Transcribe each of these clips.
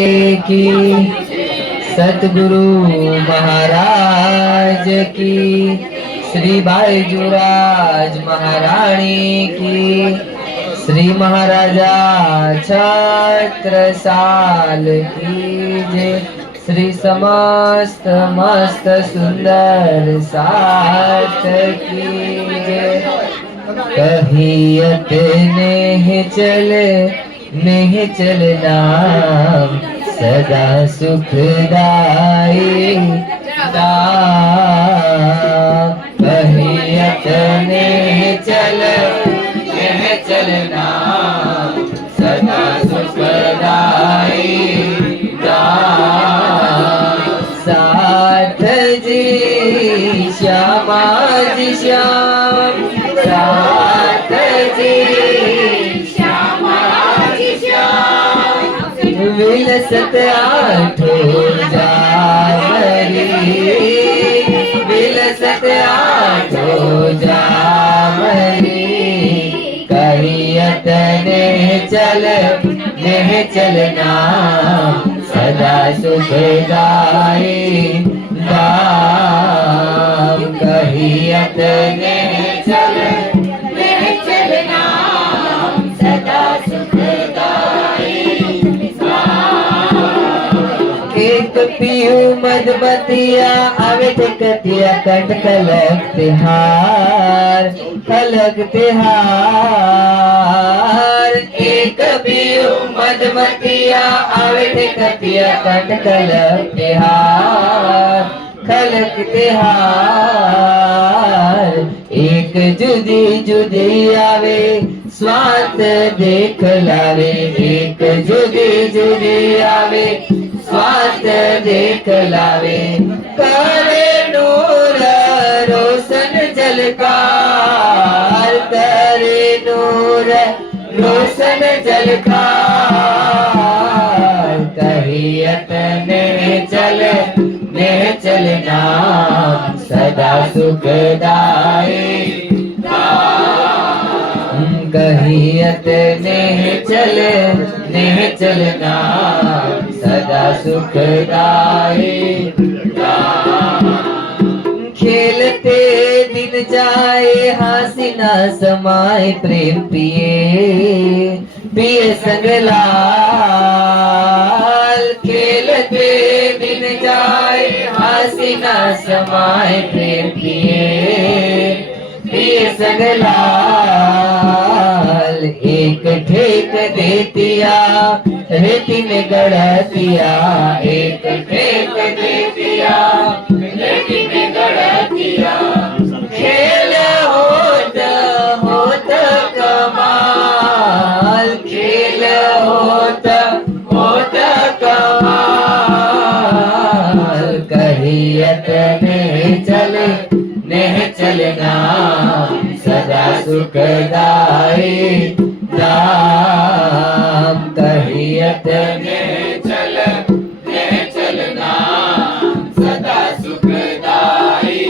की सतगुरु महाराज की, श्री बाईजुराज महारानी की, श्री महाराजा छत्रसाल की जय, श्री समस्त मस्त सुंदर साथ की जय। कहियत नेह चले नेह चलना सदा सुखदाई कहियत नेह चलना सदा सुखदाई साथ जी श्यामा जी श्याम साथ जी विलसत आठो जामरी विलसत आठो जामरी कहियत नेह चलना सदा सुखदाई दाम कहियत नेह चलना सदा सुखदाई। एक पीऊ मधुबतिया आवे कतिया कंठ कलक तिहार एक पीऊ मधुबतिया आवे कतिया कंठ कलक तिहार खलक तिहार एक जुदी जुदी आवे स्वात देख लावे एक जुदी जुदी आवे स्वात देख लावे करे नूर रोशन झलकार करे नूर रोशन झलकार कहियत नेह चलना सदा सुखदाई कहियत नेह चलना सदा सुखदाई खेलते दिन जाए हासी ना समाए प्रेम पिए संग लाल खेलते दिन जाए हासी ना समाए प्रेम पिए संग लाल एक ठेक देतिया रेती में गढ़तिया एक ठेक देतिया रेती में गढ़तिया खेल होत कमाल खेल होत कमाल कहियत नेह चलना सदा सुखदाई दाम कहियत नेह चलना सदा सुखदाई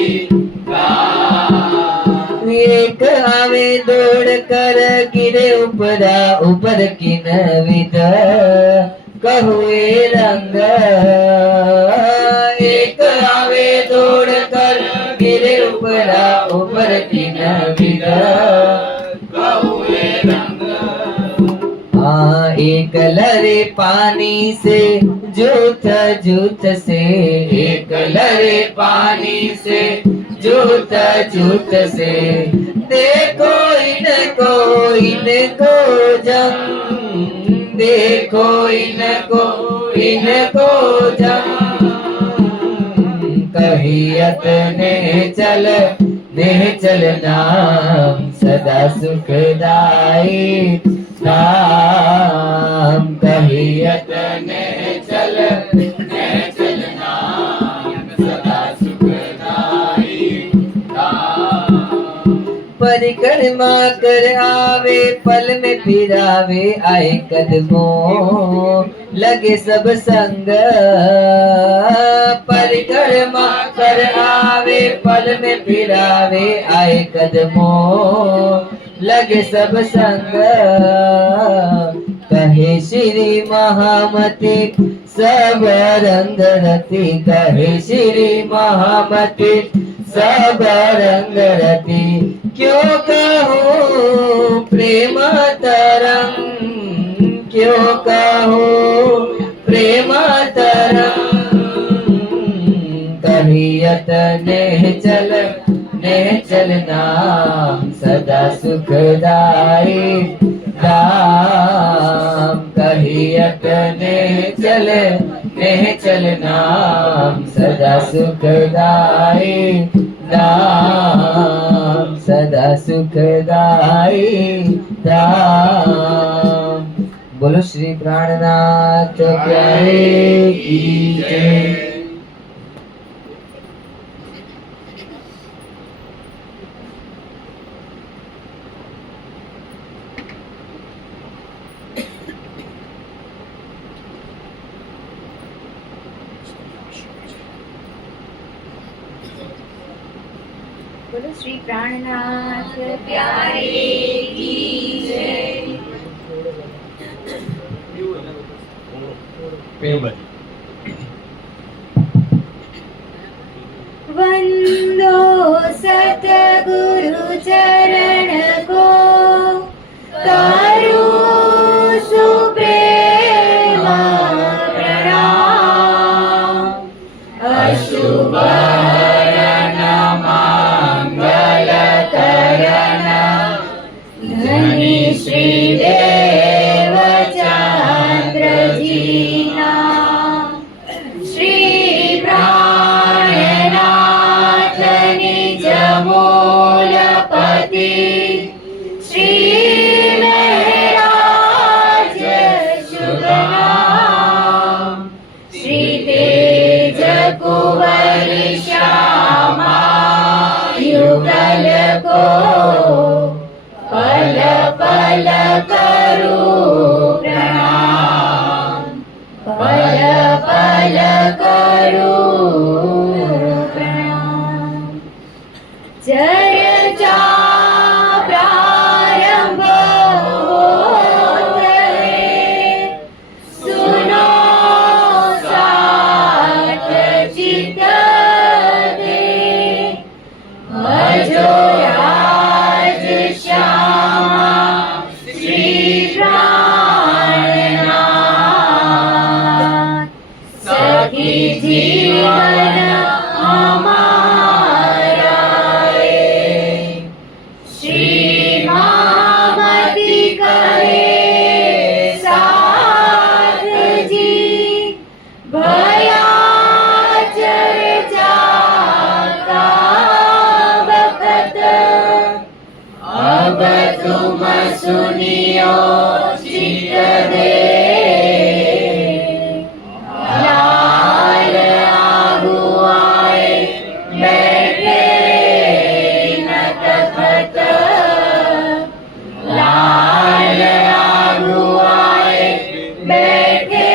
एक आवे दौड़ कर गिरे ऊपर किन विद कहुए रंग एक आवे दौड़ कर गिरे ऊपर किन विद कहुए रंग एक लरे पानी से जूथ से एक लरे पानी से जूथ से देखो इनको जम देखो इनको जम कहियत नेह चलना सदा सुखदाई नाम कहियत नेह चलना सदा सुखदाई परिक्रमा कर आवे पल में फिरावे आए कदमों लगे सब संग परिक्रमा कर आवे पल में फिरावे आए कदमों लगे सब संग कहे श्री महामती सब रंग रती कहे श्री महामती सब रंग रती क्यों कहूँ प्रेम तरंग क्यों कहूँ प्रेम तरंग कहियत ने चलना सदा सुखदाई धाम कहियत ने चलना सदा सुखदाई धाम सदा सुखदाई धाम। बोलो श्री प्राणनाथ प्यारे की जय। बोलो श्री प्राणनाथ प्यारे की जय। वंदो सतगुरु चरण को करूं सुप्रेम प्रणाम अशुभ धनी श्री देवचंद्र जीना श्री प्राणनाथ निज मूलपति श्री महराज शुभ नाम श्री तेज कुंवर श्यामा युगल को पल पल करूं प्रणाम पल पल करूं प्रणाम। चर्चा प्रारंभ होत है सुनो साथ चित दे भजो श्यामा श्री प्राणनाथ सखी जीवन हमारा श्री महामती कहे साथ जी भया चर्चा का बखत अब तुम सुनियो चित दे लाल आगुआए बैठे न तखत लाल आगुआए बैठे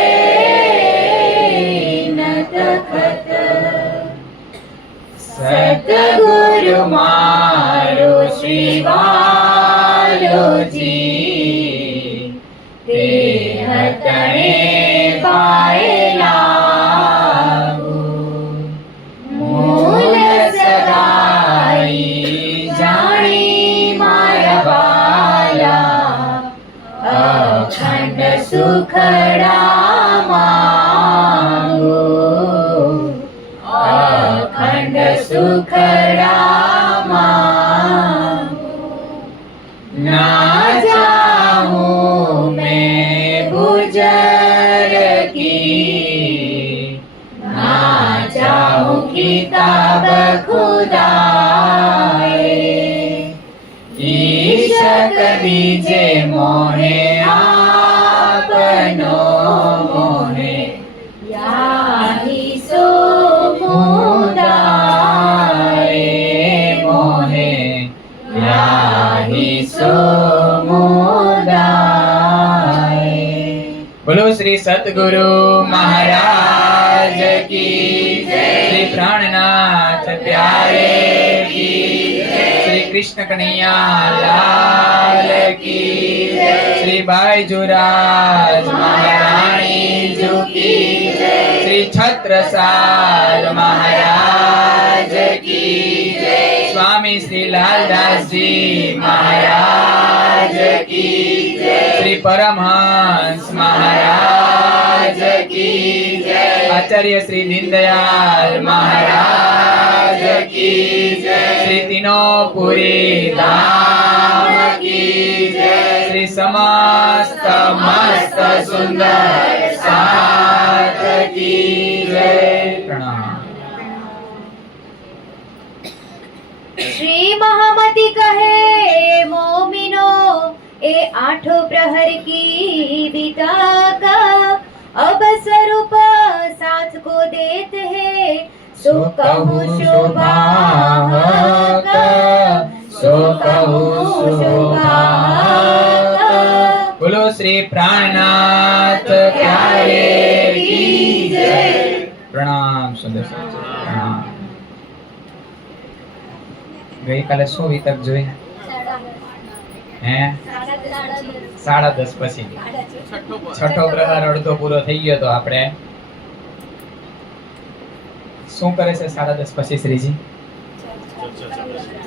न तखत सतगुरु मारो श्री जी ते हतणे पाए लागू मूल सदाई जानी मारा बाला अखंड सुखड़ा मांगू अखंड सुखड़ा ना जाऊं मैं गुजर की ना जाऊं किताब खुदाए ईशक दीजे मोहे आपनो मोहे याही सो मुदाए मोहे याही सो मुदाए। बोलो श्री सतगुरु महाराज की जय। श्री प्राणनाथ प्यारे की जय। श्री કૃષ્ણ કનૈયા લાલ કી જય. શ્રી બાયજુરાજ મહારાણી જો કી જય. શ્રી છત્રસાલ મહારાજ કી જય. સ્વામી શ્રી લાલદાસજી મહારાજ કી જય. શ્રી પરમહંસ મહારાજ કી જય. આચાર્ય શ્રી દીનદયાલ મહારાજ કી જય. શ્રી તીનોપુરી ધામ કી જય. શ્રી સમસ્ત મસ્ત સુંદર સાથ કી જય. પ્રણામ. श्री महामति कहे मोमिनो ए आठों प्रहर की बिता का अब स्वरूप साथ को देते हैं सो कहूँ शोभा सो कहूँ शोभा. बोलो श्री प्राणनाथ प्यारे की जय. प्रणाम सुंदर प्रणाम. ગઈકાલે શું વિતક જોઈ? હે 10:30 પછી છઠ્ઠો પ્રહાર અડધો પૂરો થઈ ગયો. તો આપણે શું કરે છે 10:30 પછી શ્રીજી?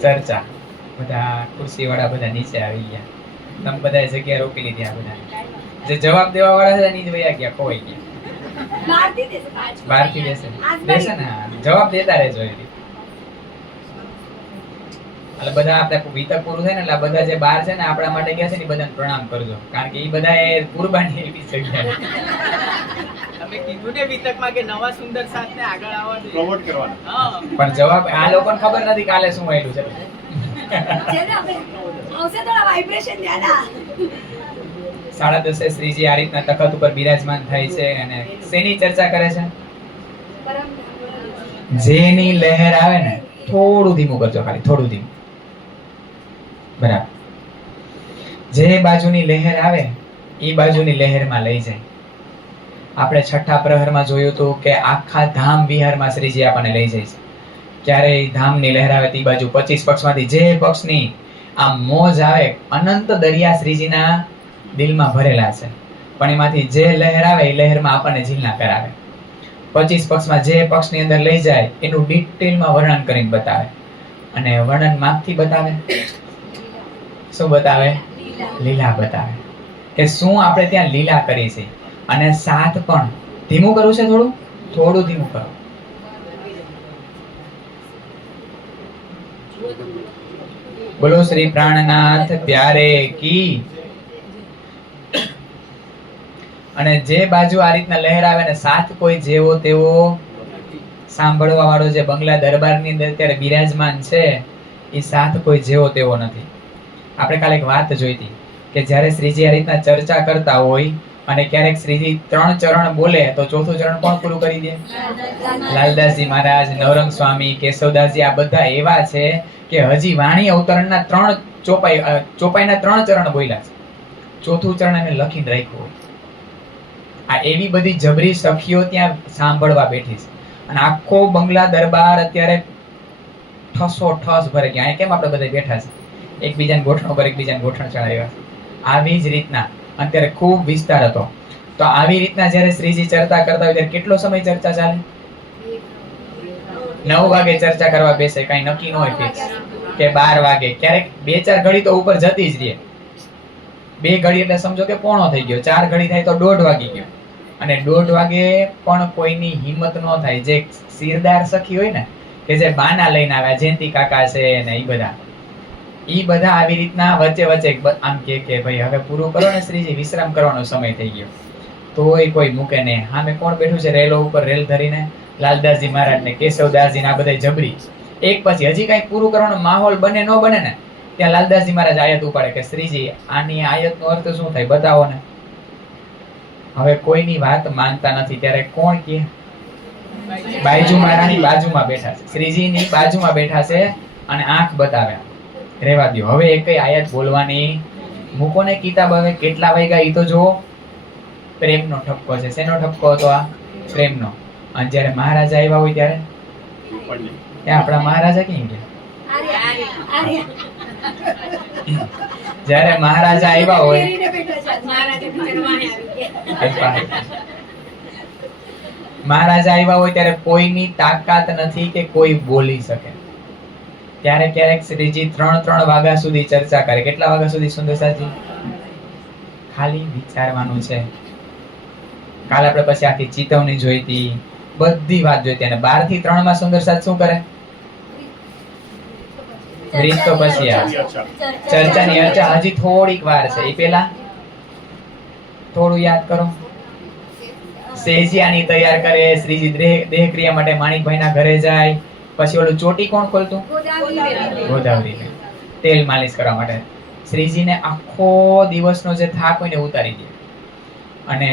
ચર્ચા. બધા ખુરશી વાળા બધા નીચે આવી ગયા. તમે બધા જગ્યા રોકી લીધી. આ બધા જે જવાબ દેવા વાળા છે ની જ વયા ગયા, ખોઈ ગયા. બહારથી દેશે ને જવાબ દેતા રહેજો. એટલે બધા આપણે વિતક પૂરું થાય ને એટલે બધા જે બહાર છે ને આપણા માટે ગયા છે ને બધાને પ્રણામ કરજો, કારણ કે એ બધા કુરબાની એવી જગ્યા. તમે કીધું ને વિતકમાં કે નવા સુંદર સાથને આગળ આવવા દે, પ્રમોટ કરવાના. હા, પણ જવાબ આ લોકોને ખબર નથી કાલે શું આવેલું છે. આવશે થોડા વાઇબ્રેશન ધ્યાના. 10:30 શ્રીજી આ રીતના તખત ઉપર બિરાજમાન થાય છે અને શેની ચર્ચા કરે છે? જેની લહેર આવે ને, થોડું ધીમું કરજો, ખાલી થોડું ધીમું. બરાબર. જે બાજુની લહેર આવે એ બાજુની લહેરમાં લઈ જાય. આપણે છઠ્ઠા પ્રહરમાં જોયું હતું કે આખા ધામ વિહારમાં શ્રીજી આપણને લઈ જાય છે. ક્યારે ધામની લહેર આવે તે બાજુ 25 પક્ષમાંથી જે પક્ષની આમ મોજ આવે, અનંત દરિયા શ્રીજીના દિલમાં ભરેલા છે. પણ એમાંથી જે લહેર આવે એ લહેરમાં આપણને ઝીલના કરાવે. 25 પક્ષમાં જે પક્ષની અંદર લઈ જાય એનું ડિટેલમાં વર્ણન કરીને બતાવે. અને વર્ણન માપથી બતાવે. શું બતાવે? લીલા બતાવે કે શું આપણે ત્યાં લીલા કરી છે. અને સાથ પણ ધીમું કરવું છે, થોડું ધીમું કરો. બોલો શ્રી પ્રાણનાથ પ્યારે કી. અને જે બાજુ આ રીતના લહેર આવે ને સાથ કોઈ જેવો તેવો સાંભળવા વાળો જે બંગલા દરબારની અંદર અત્યારે બિરાજમાન છે એ સાથ કોઈ જેવો તેવો નથી. આપણે કાલે એક વાત જોઈતી કે જ્યારે શ્રીજી આ રીતના ચર્ચા કરતા હોય અને ક્યારેક શ્રીજી 3 ચરણ બોલે તો ચોથું ચરણ કોણ પૂરું કરી દે? લાલદાસજી મહારાજ, નવરંગ સ્વામી, કેશવદાસજી, આ બધા એવા છે કે હજી વાણી અવતરણના 3 ચોપાઈના 3 ચરણ બોલ્યા છે. ચોથું ચરણ એને લખીને રાખ્યું. આ એવી બધી જબરી સખીઓ ત્યાં સાંભળવા બેઠી છે. અને આખો બંગલા દરબાર અત્યારે ઠસો ઠસ ભરે ગયા. અહીં કેમ આપણે બધા બેઠા છે, એકબીજાને ગોઠણ પર એકબીજાને ગોઠણ ચડાવ્યા. આવી જ રીતના અત્યારે ખૂબ વિસ્તાર હતો. તો આવી રીતના જ્યારે શ્રીજી ચર્ચા કરતા હોય ત્યારે કેટલો સમય ચર્ચા ચાલે? 9 વાગે ચર્ચા કરવા બેસે, કઈ નક્કી ન હોય ફિક્સ, કે 12 વાગે, ક્યારેક 2-4 ઘડી તો ઉપર જતી જ રહે. 2 ઘડી એટલે સમજો કે પોણો થઈ ગયો, 4 ઘડી થાય તો 1:30 વાગી ગયો. અને 1:30 વાગે પણ કોઈની હિંમત ન થાય. જે સિરદાર સખી હોય ને, કે જે બાના લઈને આવ્યા, જયંતિ કાકા છે ને એ બધા આવી રીતના વચ્ચે આમ કે ભાઈ હવે પૂરું કરો ને શ્રીજી, વિશ્રામ કરવાનો સમય થઈ ગયો. તોય કોઈ મૂકે નહીં. સામે કોણ બેઠું છે રેલો ઉપર, રેલ ધરીને? લાલદાસજી મહારાજ ને કેશવદાસજી ને આ બધા જબરી. એક પછી હજી કઈક પૂરું કરવાનો માહોલ બને ન બને ને ત્યાં લાલદાસજી મહારાજ આયત ઉપાડે કે શ્રીજી આની આયતનો અર્થ શું થાય બતાવો ને. હવે કોઈની વાત માનતા નથી. ત્યારે કોણ કે? બાયજુ મહારાણી બાજુમાં બેઠા છે, શ્રીજીની બાજુમાં બેઠા છે અને આંખ બતાવે. રહેવા દો, હવે એકય આયત બોલવાની મૂકો ને. કિતાબ હવે કેટલા વાગ્યા ઈ તો જુઓ. પ્રેમનો ઠપકો છે. શેનો ઠપકો હતો? આ પ્રેમનો. અને જ્યારે મહારાજા આવ્યા હોય ત્યારે આપણા મહારાજા ક્યાં ગયા? જ્યારે મહારાજા આવ્યા હોય પહેરીને બેઠા છે. મહારાજે બિચારા વાહે આવી ગયા. મહારાજા આવ્યા હોય ત્યારે કોઈની તાકાત નથી કે કોઈ બોલી શકે. ત્યારે ક્યારેક શ્રીજી 3 વાગ્યા સુધી ચર્ચા કરે. કેટલા વાગ્યા સુધી સુંદરસાજી? ખાલી વિચારવાનું છે. કાલ આપણે પછી આખી ચેતવણી જોઈતી, બધી વાત જોઈતી. અને 12 થી 3 માં સુંદરસાજ શું કરે? રીત તો પછી આવે. ચર્ચાની ચર્ચા હજી થોડીક વાર છે. એ પેલા થોડું યાદ કરો. સેજિયાની તૈયાર કરે. શ્રીજી દેહ ક્રિયા માટે માણિકભાઈના ઘરે જાય. પછી ઓલું ચોટી કોણ ખોલતું? ગોદાવરી. તેલ માલિશ કરવા માટે શ્રીજીને આખો દિવસનો જે થાક હોય ને ઉતારી દે. અને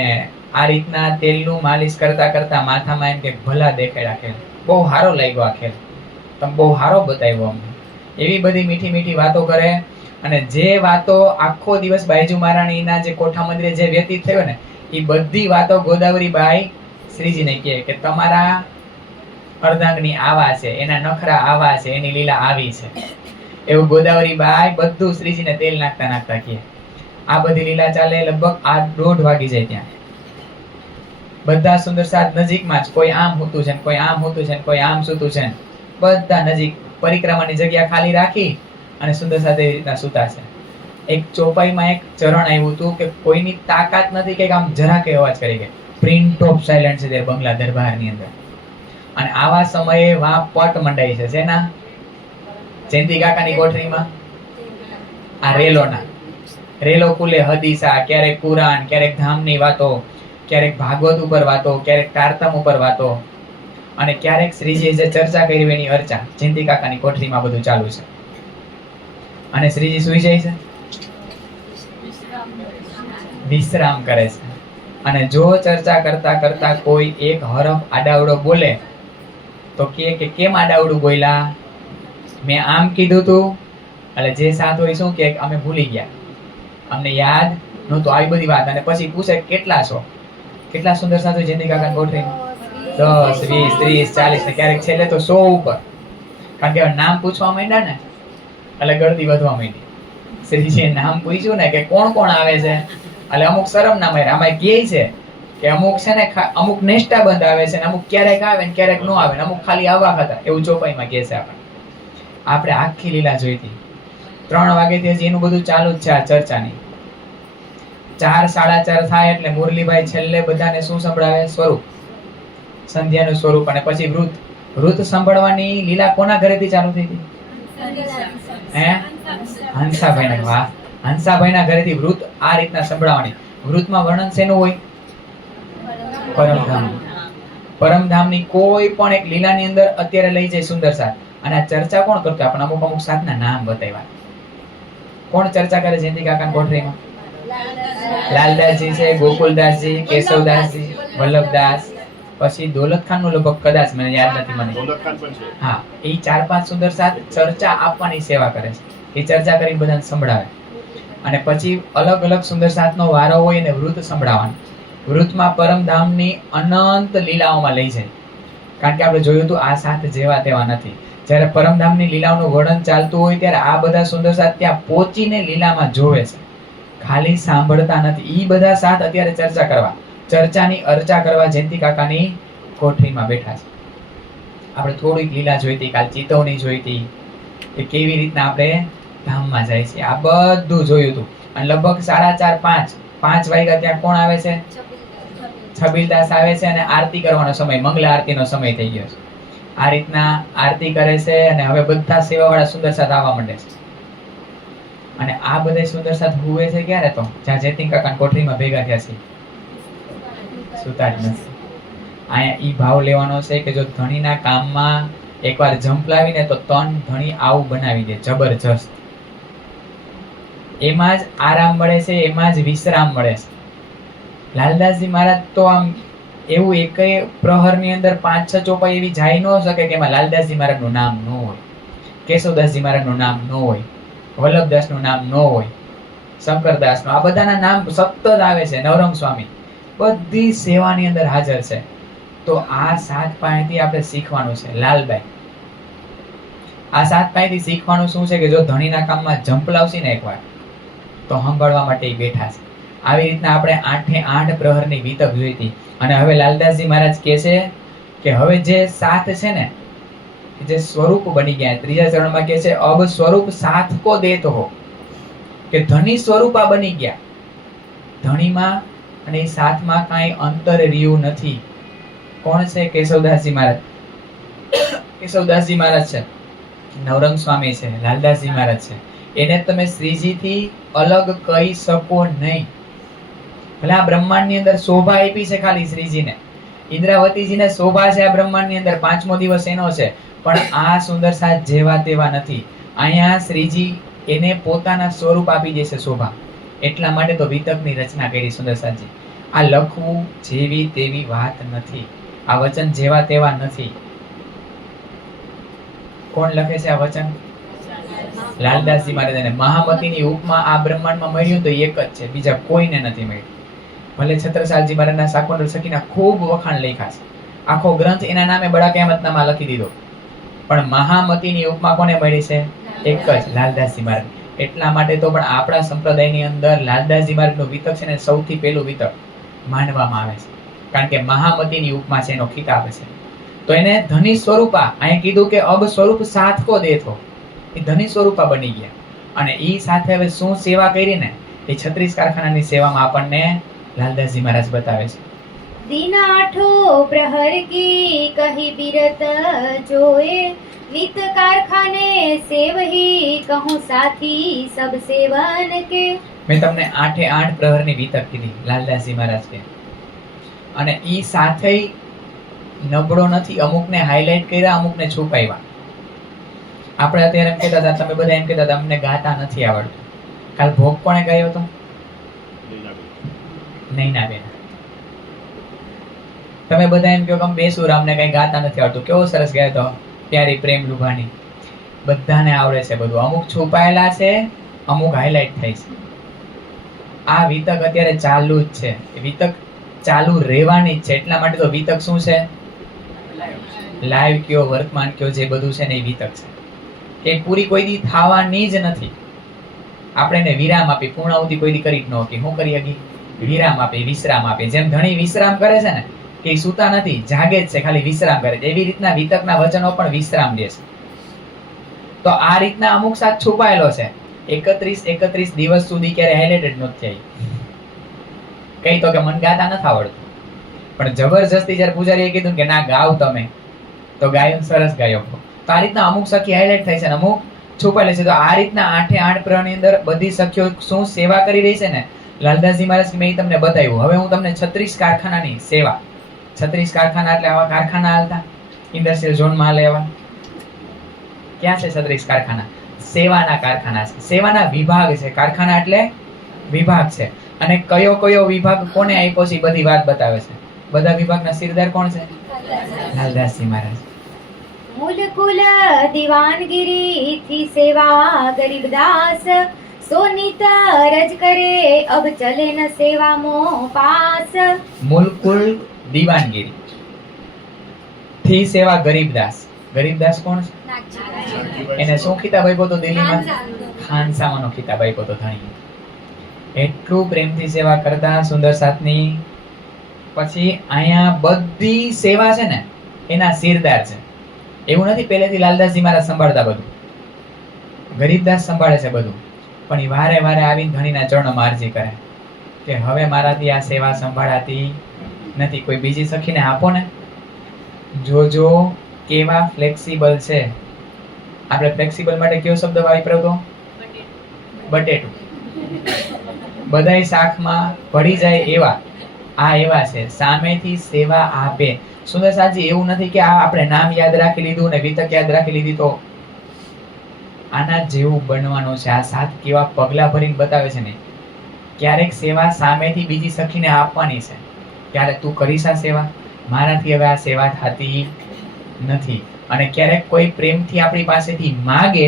આ રીતના તેલનું માલિશ કરતા કરતા માથામાં એમ કે ભલા દેખાડ્યા ખેલ, બહુ સારો લાગ્યો આ ખેલ, તમે બહુ સારો બતાવ્યો અમને. એવી બધી મીઠી મીઠી વાતો કરે. અને જે વાતો આખો દિવસ બાઈજુ મહારાણીના જે કોઠા મંદિરે જે વ્યતીત થયો ને, એ બધી વાતો ગોદાવરીબાઈ શ્રીજીને કહે કે તમારા અર્ધાંગની આવા છે, એના નખરા આવા છે, એની લીલા આવી છે. એવું ગોદાવરીબાઈ બધું શ્રીજીને તેલ નાખતા નાખતા કહે. આ બધી લીલા ચાલે લગભગ 8-9 વાગી જાય. ત્યાં બધા સુંદરસાદ નજીકમાં જ, કોઈ આમ હોતું છે, કોઈ આમ હોતું છે, કોઈ આમ સૂતું છે, બધા નજીક પરિક્રમાની જગ્યા ખાલી રાખી અને સુંદરસાદ એવી રીતના સૂતા છે. એક ચોપાઈમાં એક ચરણ આવ્યું હતું કે કોઈની તાકાત નથી કે આમ જરાક અવાજ કરી ગઈ. પ્રિન્ટ ઓફ સાયલેન્સ છે બંગલા દરબારની અંદર. અને આવા સમયે વા પટ મંડાઈ છે. જેના? જયંતિ કાકાની કોઠરીમાં આ રેલોના રેલો કુલે હદીસા, ક્યારેક કુરાન, ક્યારેક ધામની વાતો, ક્યારેક ભાગવત ઉપર વાતો, ક્યારેક તારતમ ઉપર વાતો, અને ક્યારેક શ્રીજીએ જે ચર્ચા કરી એની અર્ચા જયંતિ કાકાની કોઠરીમાં બધું ચાલુ છે. અને શ્રીજી સુઈ જાય છે, વિશ્રામ કરે છે. અને જો ચર્ચા કરતા કરતા કોઈ એક હરફ આડાવડો બોલે તો કે કેમ આડાવડું બોલ્યા? મેં આમ કીધું તું. એટલે જે સાથ હોય શું કે અમે ભૂલી ગયા, અમને યાદ નહોતું. આવી બધી વાત. અને પછી પૂછે કેટલા છો? કેટલા સુંદર સાથ હોય જયંતિ કાકાની કોઠરીમાં? 10, 20, 30, 40 ને ક્યારેક છેલ્લે તો 100 ઉપર. કારણ કે નામ પૂછવા માંડ્યા ને એટલે ગળતી વધવા માંડી. શ્રીજીએ નામ પૂછ્યું ને કે કોણ કોણ આવે છે, એટલે અમુક શરમ ના મારે. આમાં કહે છે કે અમુક છે ને અમુક નિષ્ઠા બંધ આવે છે, અમુક ક્યારેક આવે ને ક્યારેક ન આવે, અમુક ખાલી આવવા હતા. એવું ચોપાઈમાં કહે છે. આપણે આખી લીલા જોઈતી. 3 વાગેથી હજી એનું બધું ચાલુ જ છે આ ચર્ચાની. 4, 4:30 થાય એટલે મુરલીભાઈ છેલ્લે બધાને શું સંભળાવે? સ્વરૂપ, સંધ્યાનું સ્વરૂપ. અને પછી વૃત સંભળવાની લીલા કોના ઘરેથી ચાલુ થઈ હતી? હંસાભાઈ. વાહ, હંસાભાઈના ઘરેથી વૃત આ રીતના સંભળાવવાની. વૃતમાં વર્ણન શેનું હોય? પરમધામ. પરમધામની કોઈ પણ એક લીલાની અંદર અત્યારે લઈ જાય સુંદરસાદ. અને આ ચર્ચા કોણ કરતો? આપણે અમુક સાધના નામ બતાવ્યા. કોણ ચર્ચા કરે જયંતિ કાકાની કોઠરીમાં? લાલદાસજી છે, ગોકુલદાસજી, કેશવદાસજી, વલ્લભદાસ, પછી દોલતખાન નું લગભગ કદાચ મને યાદ નથી. મને હા, એ 4-5 સુંદરસાદ ચર્ચા આપવાની સેવા કરે છે. એ ચર્ચા કરી બધાને સંભળાવે. અને પછી અલગ અલગ સુંદરસાદનો વારો હોય અને વૃત સંભળાવવાનું. વૃતમાં પરમધામની અનંત લીલાઓમાં લઈ જાય. કારણ કે આપણે જોયું હતું આ સાથ જેવા તેવા નથી. જ્યારે પરમધામની લીલાઓનું વર્ણન ચાલતું હોય ત્યારે આ બધા સુંદરસાદ ત્યાં પહોંચીને લીલામાં જોવે છે, ખાલી સાંભળતા નથી. ઈ બધા સાથ અત્યારે ચર્ચા કરવા, ચર્ચાની અર્ચા કરવા જયંતિ કાકાની કોઠરીમાં બેઠા છે. આપણે થોડીક લીલા જોઈતી, કાલ ચેતવણી જોઈતી કે કેવી રીતના આપણે ધામમાં જાય છે. આ બધું જોયું હતું. અને લગભગ 4:30, 5 વાગ્યા ત્યાં કોણ આવે છે? છબીલદાસ આવે છે. અને આરતી કરવાનો સમય, મંગલા આરતીનો સમય થઈ ગયો છે. આ રીતના આરતી કરે છે. અને હવે બધા સેવાવાળા સુંદરસાદ આવવા માંડે છે. અને આ બધા સુંદરસાદ હુવે છે ક્યારે? તો જ્યાં જયંતિ કાકાની કોઠરીમાં ભેગા થયા છે, સુતા જ નથી. અહીંયા ઈ ભાવ લેવાનો છે કે જો ધણીના કામમાં એકવાર ઝંપલાવીને તો 3 ધણી આવું બનાવી દે, જબરજસ્ત. એમાં જ આરામ મળે છે, એમાં જ વિશ્રામ મળે છે. લાલદાસજી મહારાજ તો આમ એવું એકેય પ્રહરની અંદર 5-6 ચોપાઈ એવી જાય ન શકે કે એમાં લાલદાસજી મહારાજનું નામ ન હોય, કેશવદાસજી મહારાજનું નામ ન હોય, વલ્લભદાસનું નામ ન હોય, શંકરદાસનું. આ બધાના નામ સતત આવે છે. નવરંગ સ્વામી બધી સેવાની અંદર હાજર છે. તો આ 7 પાસેથી આપણે શીખવાનું છે. લાલબાઈ આ 7 પાસેથી શીખવાનું શું છે કે જો ધણીના કામમાં જંપ લાવશી ને એકવાર તો સાંભળવા માટે ઈ બેઠા છે. આવી રીતના આપણે 8 પ્રહરની વિતક જોઈ હતી. અને હવે લાલદાસજી મહારાજ કહે છે કે હવે જે 7 છે ને જે સ્વરૂપ બની ગયા, ત્રીજા ચરણમાં કહે છે અબ સ્વરૂપ 7 કો દેત હો, કે ધણી સ્વરૂપા બની ગયા. ધણીમાં અને એ 7માં કાંઈ અંતર રહ્યું નથી. કોણ છે? કેશવદાસજી મહારાજ. કેશવદાસજી મહારાજ છે, નવરંગ સ્વામી છે, લાલદાસજી મહારાજ છે. એને તમે શ્રીજીથી અલગ કહી શકો નહીં. ભલે આ બ્રહ્માંડની અંદર શોભા આપી છે ખાલી શ્રીજીને, ઇન્દ્રાવતીજીને શોભા છે આ બ્રહ્માંડની અંદર, 5મો દિવસ એનો છે, પણ આ સુંદર સાજ જેવા તેવા નથી. અહીંયા શ્રીજી એને પોતાના સ્વરૂપ આપી દેશે શોભા. એટલા માટે તો વિતકની રચના કરી સુંદર સાજી. આ લખવું જેવી તેવી વાત નથી, આ વચન જેવા તેવા નથી. કોણ લખે છે આ વચન? લાલદાસજી મહારાજ. મહામતીની ઉપમા આ બ્રહ્માંડમાં મળ્યું તો એક જ છે, બીજા કોઈને નથી મળ્યું. ભલે છત્રસાલજી મહારાજના શાકુંતલ સખીના ખૂબ વખાણ લખ્યા છે, આખો ગ્રંથ એના નામે બડા કિયામતનામા લખી દીધો, પણ મહામતીની ઉપમા કોને મળી છે? એક જ, લાલદાસજી મહારાજ. એટલા માટે તો પણ આપણા સંપ્રદાયની અંદર લાલદાસજી મહારાજનું વિતક છે ને સૌથી પહેલું વિતક માનવામાં આવે છે, કારણ કે મહામતીની ઉપમા છે, એનો ખિતાબ છે. તો એને ધની સ્વરૂપા, અહીં કીધું કે અબ સ્વરૂપ 7 કો દેતો, એ ધની સ્વરૂપા બની ગયા. અને ઈ સાથે હવે શું સેવા કરી ને એ 36 કારખાનાની સેવામાં આપણને લાલદાસજી મહારાજ બતાવે છે. दिन आठो प्रहर की कही बिरत जोए, नित कारखाने सेवही कहूँ साथी सब सेवन के. મેં તમને 8 પ્રહરની વિતક કીધી લાલદાસજી મહારાજ કે, અને ઈ સાથે નબળો નથી, અમુકને હાઇલાઇટ કર્યા, અમુકને છુપાવ્યા. આપણે અત્યારે એમ કહેતા હતા, તમે બધા એમ કહેતા હતા અમને ગાતા નથી આવડતું. કાલ ભોગ કોણે ગાયો હતો? નૈના બેન. તમે બધા એમ કહો કે બે સુર અમને કઈ ગાતા નથી આવડતું. કેવો સરસ ગાયો તો, પ્યારી પ્રેમ લુભાની. બધાને આવડે છે બધું, અમુક છુપાયેલા છે, અમુક હાઇલાઇટ થાય છે. આ વિતક અત્યારે ચાલુ જ છે, વિતક ચાલુ રહેવાની જ છે. એટલા માટે તો વિતક શું છે? લાઈવ કયો, વર્તમાન કયો, જે બધું છે ને એ વિતક છે. એ પૂરી કોઈ દી થવાની જ નથી. આપણે એને વિરામ આપી, પૂર્ણાહુતિ કોઈ દી કરી જ ન હતી. શું કરી હકી? વિરામ આપી, વિશ્રામ આપી. જેમ ધણી વિશ્રામ કરે છે ને, કે સૂતા નથી, જાગે જ છે, ખાલી વિશ્રામ કરે છે, એવી રીતના વિતકના વચનો પણ વિશ્રામ દે છે. તો આ રીતના અમુક સાથ છુપાયેલો છે. 31 દિવસ સુધી ક્યારે હાઇલાઇટેડ નથી થઈ. કઈ તો કે મન ગાતા નથી આવડતું, પણ જબરજસ્તી જ્યારે પૂજારીએ કીધું કે ના ગાવ તમે, તો ગાયું, સરસ ગાયો. તો આ રીતના અમુક સખી હાઇલાઇટ થાય છે ને અમુક છુપાયેલી છે. તો આ રીતના 8 પ્રહરની અંદર બધી સખીઓ શું સેવા કરી રહી છે ને, લાલદાસજી મહારાજ મેં તમને બતાવ્યું. હવે હું તમને 36 કારખાનાની સેવા, 36 કારખાના એટલે આવા કારખાના હાલતા ઇન્ડસ્ટ્રીયલ ઝોનમાં હાલે એવા ક્યાં છે? 36 કારખાના સેવાના કારખાના છે, સેવાના વિભાગ છે. કારખાના એટલે વિભાગ છે. અને કયો કયો વિભાગ કોને આપ્યો છે બધી વાત બતાવે છે. બધા વિભાગના સિરદાર કોણ છે? લાલદાસજી મહારાજ. मूल कुल दीवानगिरी थी सेवा गरीबदास, सोनित रज करे अब चले न सेवा मो पास. મૂલકુલ દીવાનગીરી થી સેવા ગરીબદાસ. ગરીબદાસ કોણ છે? એને શું ખિતાબ આપ્યો તો દિલ્હીમાં? ખાનસામાનો ખિતાબ આપ્યો તો ધણી. એટલું પ્રેમથી સેવા કરતા સુંદર સાથની. પછી અહીંયા બધી સેવા છે ને એના સિરદાર છે. એવું નથી પહેલેથી લાલદાસજી મહારાજ સંભાળતા બધું, ગરીબદાસ સંભાળે છે બધું, પણ એ વારે વારે આવીને ધણીના ચરણોમાં અરજી કરે કે હવે મારાથી આ સેવા સંભાળાતી નથી, કોઈ બીજી સખીને આપો ને. જોજો કેવા ફ્લેક્સિબલ છે. આપણે ફ્લેક્સિબલ માટે કયો શબ્દ વાપર્યો? બટેટું. બધાય શાકમાં ભળી જાય એવા આ એવા છે, સામેથી સેવા આપે. સુંદર સાજી એવું નથી કે આ આપણે નામ યાદ રાખી લીધું ને વિતક યાદ રાખી લીધી તો આના જેવું બનવાનું છે. આ 7 કેવા પગલા ભરીને બતાવે છે ને. ક્યારેક સેવા સામેથી બીજી સખીને આપવાની છે, ક્યારેક તું કરીશ આ સેવા, મારાથી હવે આ સેવા થતી નથી. અને ક્યારેક કોઈ પ્રેમથી આપણી પાસેથી માગે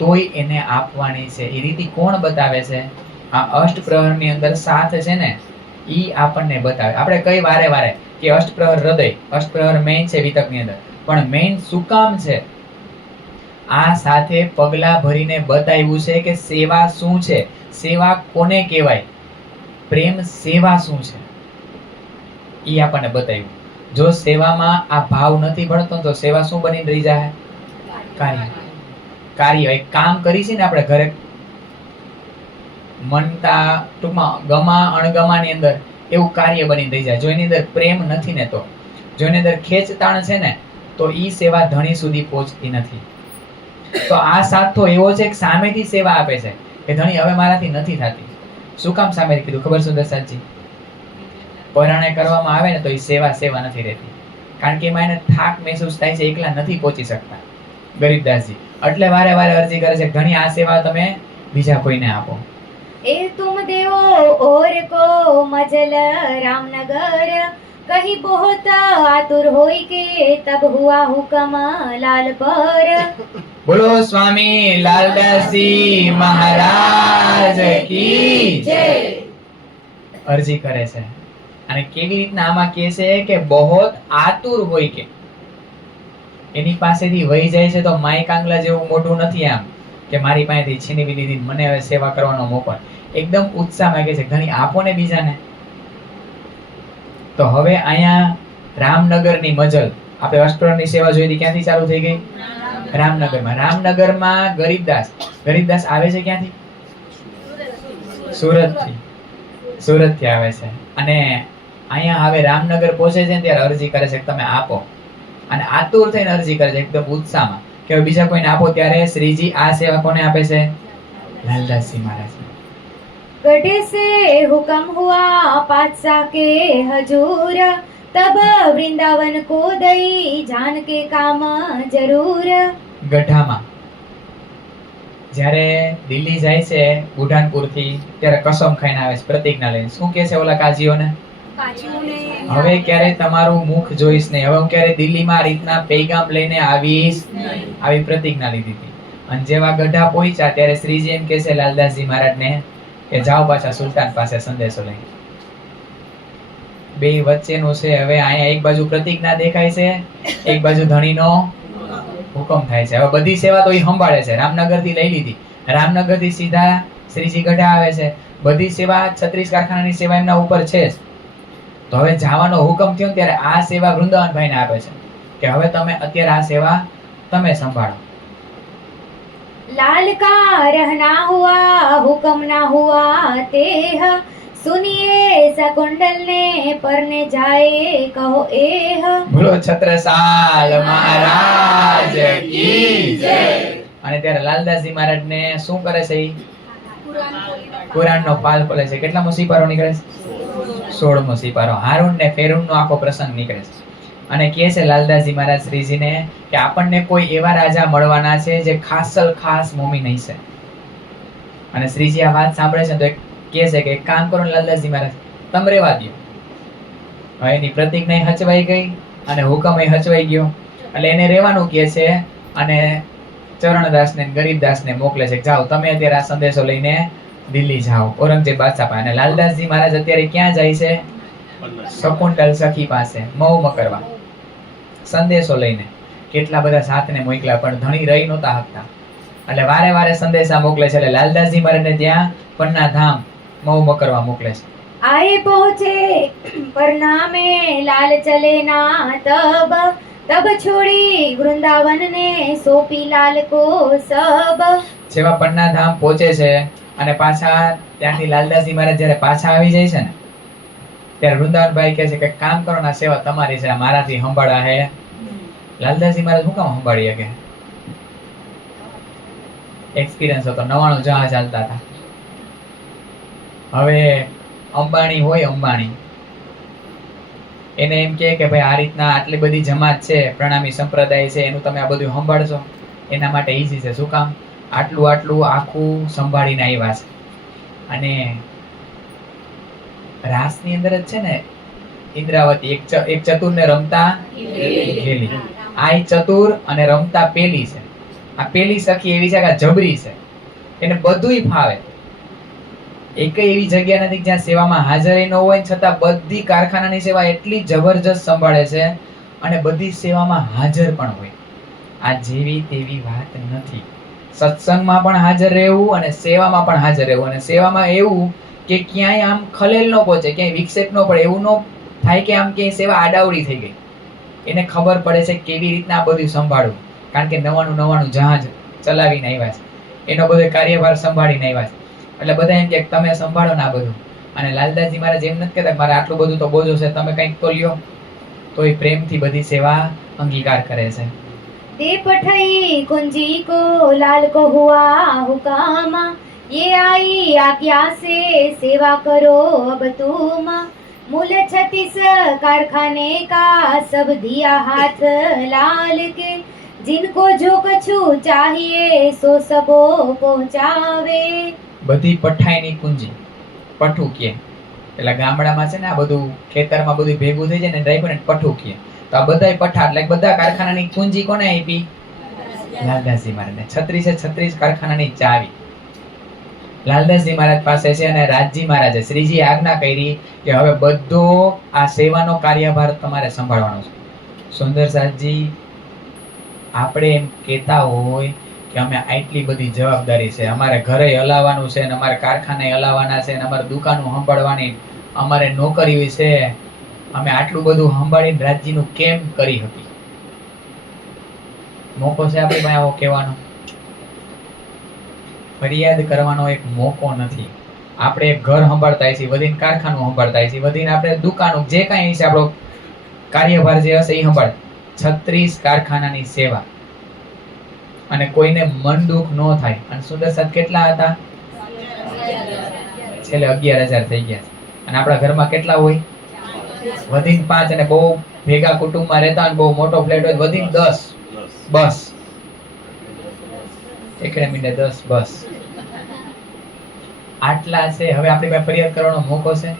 તોય એને આપવાની છે. એ રીતિ કોણ બતાવે છે? આ અષ્ટપ્રહરની અંદર 7 છે ને ઈ આપણને બતાવે. આપણે કઈ વારે વારે કે અષ્ટપ્રહર હૃદય, અષ્ટપ્રહર મેઇન છે વિતકની અંદર, પણ મેઇન શું કામ છે? આ સાથે પગલા ભરીને બતાવ્યું છે કે સેવા શું છે, સેવા કોને કહેવાય, પ્રેમ સેવા શું છે એ આપણને બતાવ્યું. જો સેવામાં આ ભાવ નથી ભણતો તો સેવા શું બનીને રહી જાય? કાર્ય. એક કામ કરી છે ને આપણે ઘરે, મનતા ટૂંકમાં ગમા અણગમાની અંદર એવું કાર્ય બનીને રહી જાય. જો એની અંદર પ્રેમ નથી ને, તો જો એની અંદર ખેંચતાણ છે ને, તો ઈ સેવા ધણી સુધી પહોંચતી નથી. તો આ સાથ તો એવો છે કે સામેથી સેવા આપે છે કે ધણી હવે મારાથી નથી થતી. શું કામ સામેથી કીધું ખબર? સુંદરસાજી, પરાણે કરવામાં આવે ને તો એ સેવા નથી રહેતી, કારણ કે એમાં એને થાક મહેસૂસ થાય છે, એકલા નથી પહોંચી શકતા ગરીબદાસજી. એટલે વારે વારે અરજી કરે છે ઘણી આ સેવા તમે બીજા કોઈને આપો. ए तुम देवो और को मजल रामनगर कहीं बहुत आतुर होई के तब हुआ हुक्म लाल पर. બોલો સ્વામી લાલદાસજી મહારાજ કી જય. અરજી કરે છે અને કેવી રીતના આમાં કહે છે કે બહોત આતુર હોય કે એની પાસેથી વહી જાય છે તો માય કાંગલા જેવું મોઢું નથી આમ કે મારી પાસેથી છીનવી લીધી મને હવે સેવા કરવાનો મોકો. એકદમ ઉત્સાહ માંગે છે ઘણી આપો ને બીજાને. તો હવે અહીંયા રામનગરની મજલ, આપણે અષ્ટપ્રહરની સેવા જોઈ હતી, ક્યાંથી ચાલુ થઈ ગઈ? રામનગરમાં. રામનગરમાં ગરીબદાસ આવે છે ક્યાંથી? સુરતથી આવે છે. અને અહીંયા હવે રામનગર પહોંચે છે ને ત્યારે અરજી કરે છે કે તમે આપો, અને આતુર થઈને અરજી કરે છે એકદમ ઉત્સાહમાં કે હવે બીજા કોઈને આપો. ત્યારે શ્રીજી આ સેવા કોને આપે છે? લાલદાસજી મહારાજ. गढ़े से हुक्म हुआ पातशाह के हजूर तब वृंदावन को दई जान के काम जरूर. ગઢામાં જ્યારે દિલ્હી જાય છે બુઢાનપુર થી ત્યારે કસમ ખાઈને આવે છે, પ્રતિજ્ઞા લઈને. શું કહે છે ઓલા કાજીઓને? હવે ક્યારે તમારું મુખ જોઈશ નહીં, હવે હું ક્યારે દિલ્હીમાં આ રીતના પૈગામ લઈને આવીશ, આવી પ્રતિજ્ઞા લીધી હતી. અને જેવા ગઢા પહોંચ્યા ત્યારે શ્રીજી એમ કહે છે લાલદાસજી મહારાજને કે જાઓ પાછા સુલતાન પાસે સંદેશો લઈ. બે વચ્ચેનું છે. હવે અહીંયા એક બાજુ પ્રતિજ્ઞા દેખાય છે, એક બાજુ ધણીનો હુકમ થાય છે. હવે બધી સેવા તો એ સંભાળે છે, રામનગર થી લઈ લીધી, રામનગર થી સીધા શ્રીજી ગઢા આવે છે. બધી સેવા 36 કારખાનાની સેવા એમના ઉપર છે જ. તો હવે જવાનો હુકમ થયો ત્યારે આ સેવા વૃંદાવનભાઈને આપે છે કે હવે તમે અત્યારે આ સેવા તમે સંભાળો. लाल का रहना हुआ हुक्म ना हुआ तेह सुनिए सकुंडल ने परने जाए कहो एह. બોલો છત્રસાલ મહારાજ કી જય. અને ત્યારે લાલદાસજી મહારાજ ને શું કરે છે? કુરાનનો પાલ ખોલે છે. કેટલામો સિપારો નીકળે છે? 16મો સિપારો. હારૂન ને ફેરૂન નો આખો પ્રસંગ નીકળે છે. અને કહે છે લાલદાસજી મહારાજ શ્રીજીને કે આપણને કોઈ એવા રાજા મળવાના છે જે ખાસ મોમી નહીં છે. અને શ્રીજી આ વાત સાંભળે છે તો કહે છે કે એક કામ કરો ને લાલદાસજી મહારાજ, તમે રેવા દો. હવે એની પ્રતિજ્ઞા હચવાઈ ગઈ અને હુકમ હચવાઈ ગયો એટલે એને રહેવાનું કહે છે. અને ચરણદાસને ગરીબદાસને મોકલે છે જાઓ તમે અત્યારે આ સંદેશો લઈને દિલ્હી જાઓ ઔરંગઝેબ બાદશાહ પાસે. અને લાલદાસજી મહારાજ અત્યારે ક્યાં જાય છે? શકુંતલ સખી પાસે મહુ મકરવા સંદેશો લઈને. કેટલા બધા સાથને મોકલ્યા પણ ધણી રહી નહોતા શકતા એટલે વારે વારે સંદેશા મોકલે છે. એટલે લાલદાસજી મહારાજને ત્યાં પન્ના ધામ મહુ મકરવા મોકલે છે. आए पहुँचे परना में लाल चले ना तब तब छोड़ी वृंदावन ने सोपी लाल को सब. જેવા પન્ના ધામ પહોંચે છે અને પાછા ત્યાંથી લાલદાસજી મહારાજ જ્યારે પાછા આવી જાય છે ને ત્યારે વૃંદાવનભાઈ કહે છે કે કામ કરો ના સેવા તમારી છે, મારાથી સંભાળા હે. લાલદાસજી મહારાજ શું કામ સંભાળી શકે? એક્સપિરિયન્સ હતો, 99 જહાજ ચાલતા હતા. હવે અંબાણી હોય, અંબાણી એને એમ કે ભાઈ આ રીતના આટલી બધી જમાત છે, પ્રણામી સંપ્રદાય છે, એનું તમે આ બધું સંભાળશો? એના માટે ઈઝી છે. શું કામ? આટલું આખું સંભાળીને આવ્યા છે. અને રાસની અંદર જ છે ને ઇન્દ્રાવતી એક ચતુર ને રમતા પેલી. આ ચતુર અને રમતા પેલી છે. આ પેલી સખી એવી છે કે જબરી છે, એને બધુંય ફાવે. એક એવી જગ્યા નથી જ્યાં સેવામાં હાજર ન હોય છતાં બધી કારખાનાની સેવા એટલી જબરજસ્ત સંભાળે છે અને બધી સેવામાં હાજર પણ હોય. આ જેવી તેવી વાત નથી. સત્સંગમાં પણ હાજર રહેવું અને સેવામાં પણ હાજર રહેવું. અને સેવામાં એવું કે ક્યાંય આમ ખલેલ ન પહોંચે, ક્યાંય વિક્ષેપ ન પડે, એવું ન થાય કે આમ ક્યાંય સેવા આડાવડી થઈ ગઈ. એને ખબર પડે છે કેવી રીતના આ બધું સંભાળવું, કારણ કે નવાનું જહાજ ચલાવીને આવ્યા છે, એનો બધો કાર્યભાર સંભાળીને આવ્યા છે. એટલે બધા એમ કે તમે સંભાળો ને આ બધું. અને લાલદાસજી મહારાજ એમ નથી કહેતા મારે આટલું બધું તો બોજો છે, તમે કંઈક તો લ્યો. તો એ પ્રેમથી બધી સેવા અંગીકાર કરે છે. दे पठई कुंजी को लाल को हुआ हुकामा, ये आई आज्ञा से सेवा करो अब तुम, मूल 36 कारखाने का सब दिया हाथ लाल के, जिनको जो कछु चाहिए સો સબો પહોંચાવે. બધી પઠાઈની કુંજી, પઠું કે પેલા ગામડામાં છે ને આ બધું ખેતરમાં બધું ભેગું થઈ જાય ને રાખ્યું ને પઠું કે. તો આ બધાય પઠા એટલે બધા કારખાનાની કુંજી કોને આપી? લાલદાસજી મહારાજને. 36 કારખાનાની ચાવી લાલદાસજી મહારાજ પાસે છે. અને રાજજી મહારાજે શ્રીજી આજ્ઞા કરી કે હવે બધો આ સેવાનો કાર્યભાર તમારે સંભાળવાનો છે. સુંદરસાજી, આપણે એમ કહેતા હોય કે અમે આટલી બધી જવાબદારી છે, અમારે ઘરે હલાવવાનું છે, અમારે કારખાને હલાવવાના છે, અમારે દુકાનો સંભાળવાની, અમારે નોકરી છે, અમે આટલું બધું સંભાળીને રાજ્યનું કેમ કરી શકી? મોકો છે આપણી પાસે આવો કહેવાનો? ફરિયાદ કરવાનો એક મોકો નથી. આપણે એક ઘર સંભાળતા છીએ, વધીને કારખાનું સંભાળતા છીએ, વધીને આપણે દુકાનો જે કાંઈ છે આપણો કાર્યભાર જે હશે એ સંભાળ. 36 કારખાનાની સેવા, અને કોઈને મન દુઃખ ન થાય. અને સુંદરસાદ કેટલા હતા? છેલ્લે 11,000 થઈ ગયા. અને આપણા ઘરમાં કેટલા હોય? વધીને 5. અને બહુ ભેગા કુટુંબમાં રહેતા અને બહુ મોટો ફ્લેટ હોય વધીને 10. બસ એકડે મિનિટે 10 બસ આટલા છે. હવે આપણી પાસે ફરિયાદ કરવાનો મોકો છે?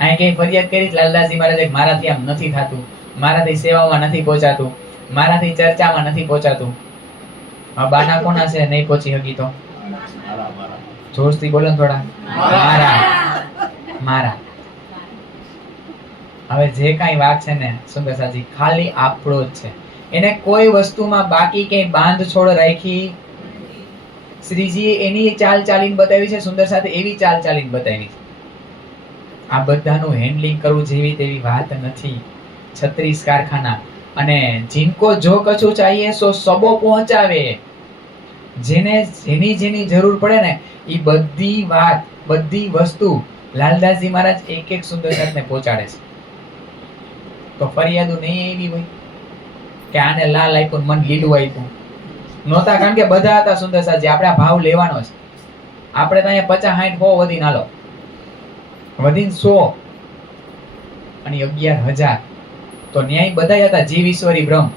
અહીં કઈ ફરિયાદ કરી લાલદાસજી મહારાજ મારાથી આમ નથી થતું, મારાથી સેવામાં નથી પહોંચાતું, મારાથી ચર્ચામાં નથી પહોંચાતું. આ બાના કોના છે નહીં પહોંચી શકી? તો જોરથી બોલો ને થોડા. મારા. હવે જે કાંઈ વાત છે ને સુંદરસાજી, ખાલી આપણો જ છે. એને કોઈ વસ્તુમાં બાકી ક્યાંય બાંધછોડ રાખી શ્રીજીએ એની ચાલ ચાલીને બતાવી છે, સુંદરસાદે એવી ચાલ ચાલીને બતાવી છે. આ બધાનું હેન્ડલિંગ કરવું જેવી તેવી વાત નથી. 36 કારખાના, અને जिनको जो कछु चाहिए सो सबो पहुंचावे. જેને જેની જરૂર પડે ને એ બધી વાત, બધી વસ્તુ લાલદાસજી મહારાજ એક એક સુંદરસાદને પહોંચાડે છે. તો ફરિયાદો નહીં એવી હોય કે આને લાલ આપ્યું મન લીલું આપ્યું નહોતા, કારણ કે બધા હતા સુંદરસાદજી. આપણે આ ભાવ લેવાનો છે. આપણે તો અહીંયા 50 60 100 વધીને હાલો, વધીને 100 અને 11,000 તો ન્યાય બધા હતા. જીવ ઈશ્વરી બ્રહ્મ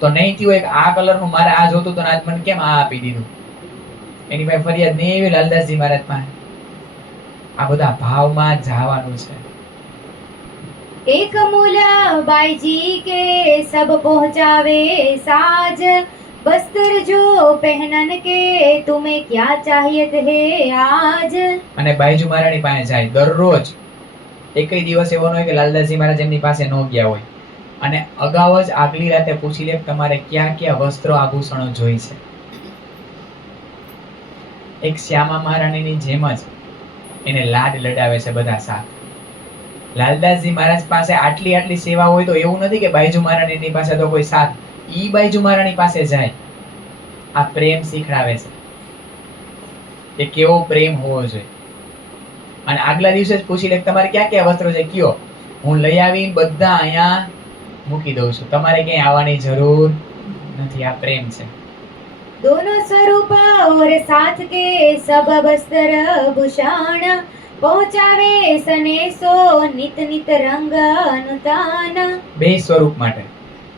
તો નહીં થયું એક આ કલરનું મારે આ જોતું તો આજ મને કેમ આ આપી દીધું? એની પાસે ફરિયાદ નહીં એવી લાલદાસજી મહારાજ પાસે. આ બધા ભાવમાં જવાનું છે. एक मूल बाईजी के सब पहुँचावे साज, बस्तर जो पहनन के तुम्हें क्या चाहिए थे आज. અને બાઈજુ મહારાણી પાસે જાય દરરોજ. એકય દિવસ એવો ન હોય કે લાલદાસજી મહારાજ એમની પાસે ન ગયા હોય. અને અગાઉ જ આગલી રાતે પૂછી લે તમારે ક્યાં ક્યાં વસ્ત્રો આભૂષણો જોઈ છે. એક શ્યામા મહારાણીની જેમ જ એને લાડ લડાવે છે બધા સાથ. લાલદાસજી મહારાજ પાસે આટલી સેવા હોય તો એવું નથી કે બાઈજુ મહારાણીની પાસે તો કોઈ સાથ. ઈ બાઈજુ મહારાણી પાસે જાય. આ પ્રેમ શીખડાવે છે કે કેવો પ્રેમ હોવો જોઈએ. અને આગલા દિવસે જ પૂછી લે તમારે ક્યાં ક્યાં વસ્ત્રો છે, કયો હું લઈ આવીને બધા અહીંયા મૂકી દઉં છું, તમારે ક્યાંય આવવાની જરૂર નથી. આ પ્રેમ છે. दोनों स्वरूप और साथ के सब बस्तर भूषण, पहुंचावे सनेसो नित नित रंग अनुतान. બે સ્વરૂપ માટે.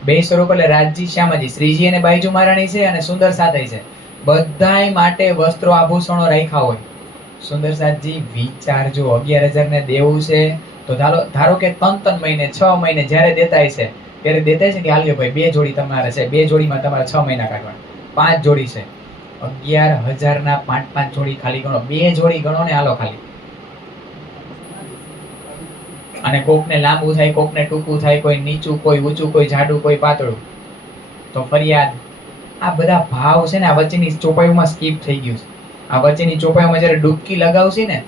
બે સ્વરૂપ એટલે રાજજી શ્યામાજી, શ્રીજી અને બાઈજુ મહારાણી છે, અને સુંદર સાથે છે. બધાય માટે વસ્ત્રો આભૂષણો રાખ્યા હોય. સુંદરસાદજી વિચારજો, 11,000 ને દેવું છે તો ધારો કે 3 મહિને 6 મહિને જ્યારે દેતાય છે ત્યારે દેતાય છે કે હાલ્યો ભાઈ 2 જોડી તમારે છે, 2 જોડીમાં તમારે 6 મહિના કાઢવાના, 5 જોડી છે, 11,000 ના 5 જોડી ખાલી ગણો, 2 જોડી ગણો ને હાલો ખાલી. અને કોકને લાંબુ થાય, કોકને ટૂંકું થાય, કોઈ નીચું, કોઈ ઊંચું, કોઈ જાડું, કોઈ પાતળું, તો ફરિયાદ આ બધા ભાવ છે ને આ વચ્ચેની ચોપાઈમાં સ્કીપ થઈ ગયું છે. આ વચ્ચેની ચોપાઈમાં જ્યારે ડૂબકી લગાવશી ને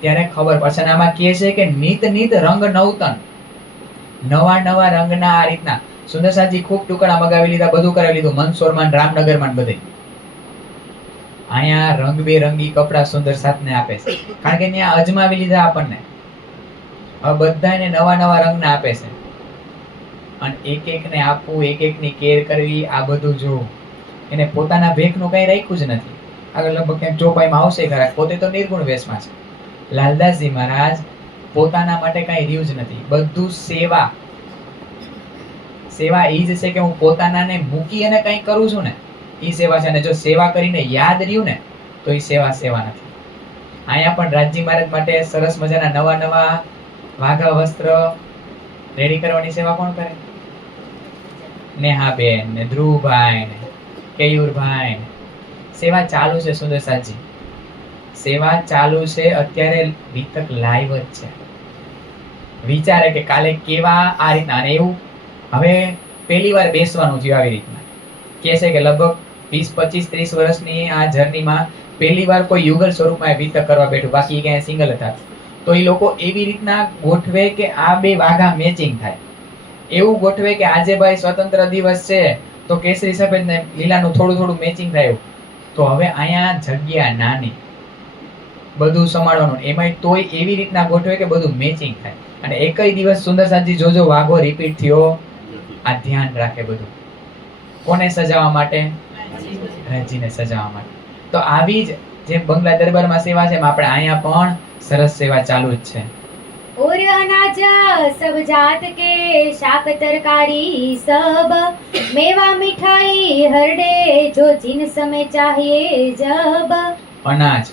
ત્યારે ખબર પડશે. અને આમાં કહે છે કે નિત નિત રંગ નવતન, નવા નવા રંગના આ રીતના સુંદરસાજી ખૂબ ટુકડા મગાવી લીધા, બધું કરાવી લીધું, મંદસોરમાં રામનગરમાં બધે. અહીંયા રંગબેરંગી કપડા સુંદર સાથને આપે છે, કારણ કે ત્યાં અજમાવી લીધા આપણને. હવે બધાને નવા નવા રંગના આપે છે, અને એક એક ને આપવું, એક એક ની કેર કરવી, આ બધું જોવું. એને પોતાના ભેખનું કઈ રાખ્યું જ નથી. આગળ લગભગ ક્યાંક ચોપાઈમાં આવશે ખરા, પોતે તો નિર્ગુણ વેશમાં છે. લાલદાસજી મહારાજ પોતાના માટે કઈ રહ્યું જ નથી, બધું સેવા. સેવા ઈ જ છે કે હું પોતાનાને મૂકી અને કઈ કરું છું ને, ઈ સેવા છે. અને જો સેવા કરીને યાદ રહ્યું ને તો ઈ સેવા નથી. અહીંયા પણ રાજજી મહારાજ માટે સરસ મજાના નવા નવા વાઘા વસ્ત્ર રેડી કરવાની સેવા કોણ કરે? નેહાબેન ને ધ્રુવભાઈ ને કેયુરભાઈ ને. સેવા ચાલુ છે સુંદરસાજી, સેવા ચાલુ છે. અત્યારે વિતક લાઈવ જ છે. વિચારે કે કાલે કેવા આ રીતના. અને એવું હવે પહેલી વાર બેસવાનું થયું આવી રીતના. કે છે કે લગભગ 20, 25, 30 વર્ષની આ જર્નીમાં પહેલી વાર કોઈ યુગલ સ્વરૂપમાં વિતક કરવા બેઠું, બાકી ક્યાંય સિંગલ હતા. તો એ લોકો એવી રીતના ગોઠવે કે આ બે વાઘા મેચિંગ થાય. એવું ગોઠવે કે આજે ભાઈ સ્વતંત્ર દિવસ છે તો કેસરી સફેદ ને લીલાનું થોડું થોડું મેચિંગ થાય. તો હવે અહીંયા જગ્યા નાની, બધું સંભાળવાનું, એમાંય તોય એવી રીતના ગોઠવે કે બધું મેચિંગ થાય. અને એકય દિવસ સુંદરસાજી જોજો વાઘો રિપીટ થયો, આ ધ્યાન રાખે બધું. કોને સજાવવા માટે? રાજીને સજાવવા માટે. તો આવી જ જેમ બંગલા દરબારમાં સેવા છે, એમ આપણે અહીંયા પણ સરસ સેવા ચાલુ જ છે. और अनाज सब जात के शाक तरकारी सब मेवा मिठाई हरडे जो जिन समय चाहिए जब. અનાજ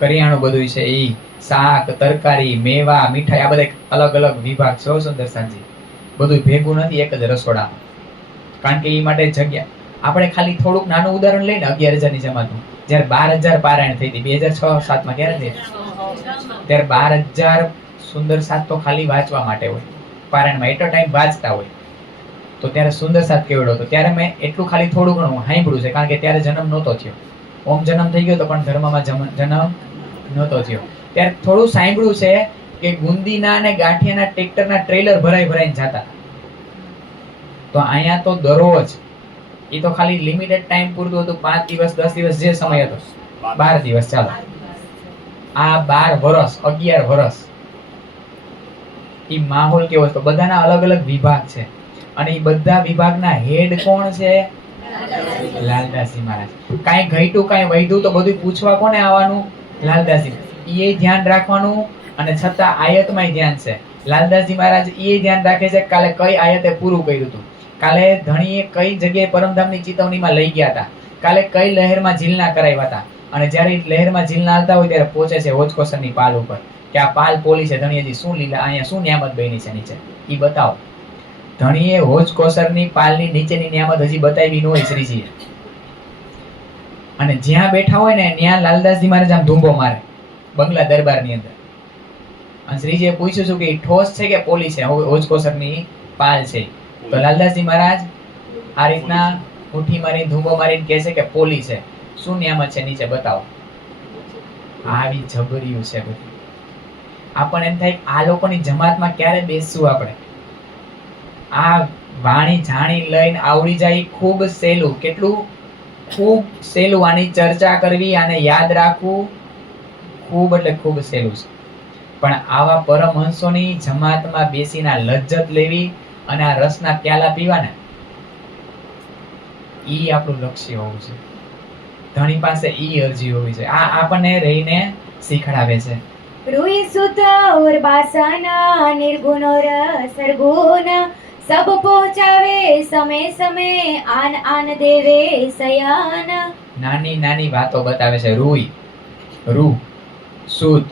કરિયાણું બધું છે, ઈ શાક તરકારી મેવા મીઠાઈ આ બધા અલગ અલગ વિભાગ છે સુંદરસાજી. બધું ભેગું નથી એક જ રસોડામાં, કારણ કે ઈ માટે જગ્યા. આપણે ખાલી થોડુંક નાનું ઉદાહરણ લઈને 11,000 ની જમાતનું જ્યારે 12,000 પારાયણ થઈ હતી 2006-07 ક્યારે થઈ ત્યારે 12,000 સુંદર સાત તો ખાલી વાંચવા માટે હોય, પારાયણમાં એટ અ ટાઈમ વાંચતા હોય. તો ત્યારે સુંદર સાત કેવડો હતો ત્યારે મેં એટલું ખાલી થોડું ઘણું સાંભળ્યું છે, કારણ કે ત્યારે જન્મ નહોતો થયો. ઓમ જન્મ થઈ ગયો તો પણ ધર્મમાં જન્મ નહોતો થયો. ત્યારે થોડું સાંભળ્યું છે કે ગુંદીના અને ગાંઠિયાના ટ્રેક્ટરના ટ્રેલર ભરાઈને જતા. તો અહીંયા તો દરરોજ એ તો ખાલી લિમિટેડ ટાઈમ પૂરતું હતું, 5 દિવસ 10 દિવસ જે સમય હતો, 12 દિવસ ચાલો. આ 12 વર્ષ 11 વર્ષ ઈ માહોલ કેવો છે. તો બધાના અલગ અલગ વિભાગ છે, અને ઈ બધા વિભાગના હેડ કોણ છે? લાલદાસજી મહારાજ. કાંઈ ઘટ્યું કાંઈ વધ્યું તો બધું પૂછવા કોને આવવાનું? લાલદાસજી. એ ધ્યાન રાખવાનું, અને છતાં આયતમાંય ધ્યાન છે. લાલદાસજી મહારાજ એ ધ્યાન રાખે છે કાલે કઈ આયતે પૂરું કર્યું હતું, કાલે ધણીએ કઈ જગ્યાએ પરમધામની ચેતવણીમાં લઈ ગયા હતા, કાલે કઈ લહેરમાં ઝીલના કરાવ્યા હતા. અને જ્યારે લહેરમાં ઝીલના આવતા હોય ત્યારે પહોંચે છે હોજકોસરની પાલ ઉપર કે આ પાલ પોલી છે. ધણીજી શું લીલા અહીંયા શું નિયામત બની છે નીચે ઈ બતાવો. ધણીએ હોજકોસરની પાલની નીચેની નિયામત હજી બતાવી ન હોય શ્રીજીએ. અને જ્યાં બેઠા હોય ને ત્યાં લાલદાસજી મહારાજ આમ ધૂંબો મારે બંગલા દરબારની અંદર. અને શ્રીજીએ પૂછ્યું છું કે ઠોસ છે કે પોલી છે, હોજકોસરની પાલ છે. તો લાલદાસજી મહારાજ આ રીતના મુઠ્ઠી મારી ધૂંબો મારીને કહે છે કે પોલી છે. શું નિયામત છે નીચે બતાવો. આવી જબરિયું છે બધું. આપણને એમ થાય આ લોકોની જમાતમાં ક્યારે બેસશું આપણે. આ વાણી જાણી લઈને આવડી જાય ખૂબ સહેલું, કેટલું ખૂબ સહેલું. આની ચર્ચા કરવી, આને યાદ રાખવું ખૂબ એટલે ખૂબ સહેલું છે. પણ આવા પરમહંસોની જમાતમાં બેસીને લજ્જત લેવી અને આ રસના પ્યાલા પીવાના, ઈ આપણું લક્ષ્ય હોવું છે. ધણી પાસે ઈ અરજી હોવી છે. આ આપણને રહીને શીખડાવે છે. रुई सुत और बासन निर्गुण और सरगुण सब पहुंचावे समय समय आन आन देवे सयान. નાની નાની વાતો બતાવે છે. રૂ સુત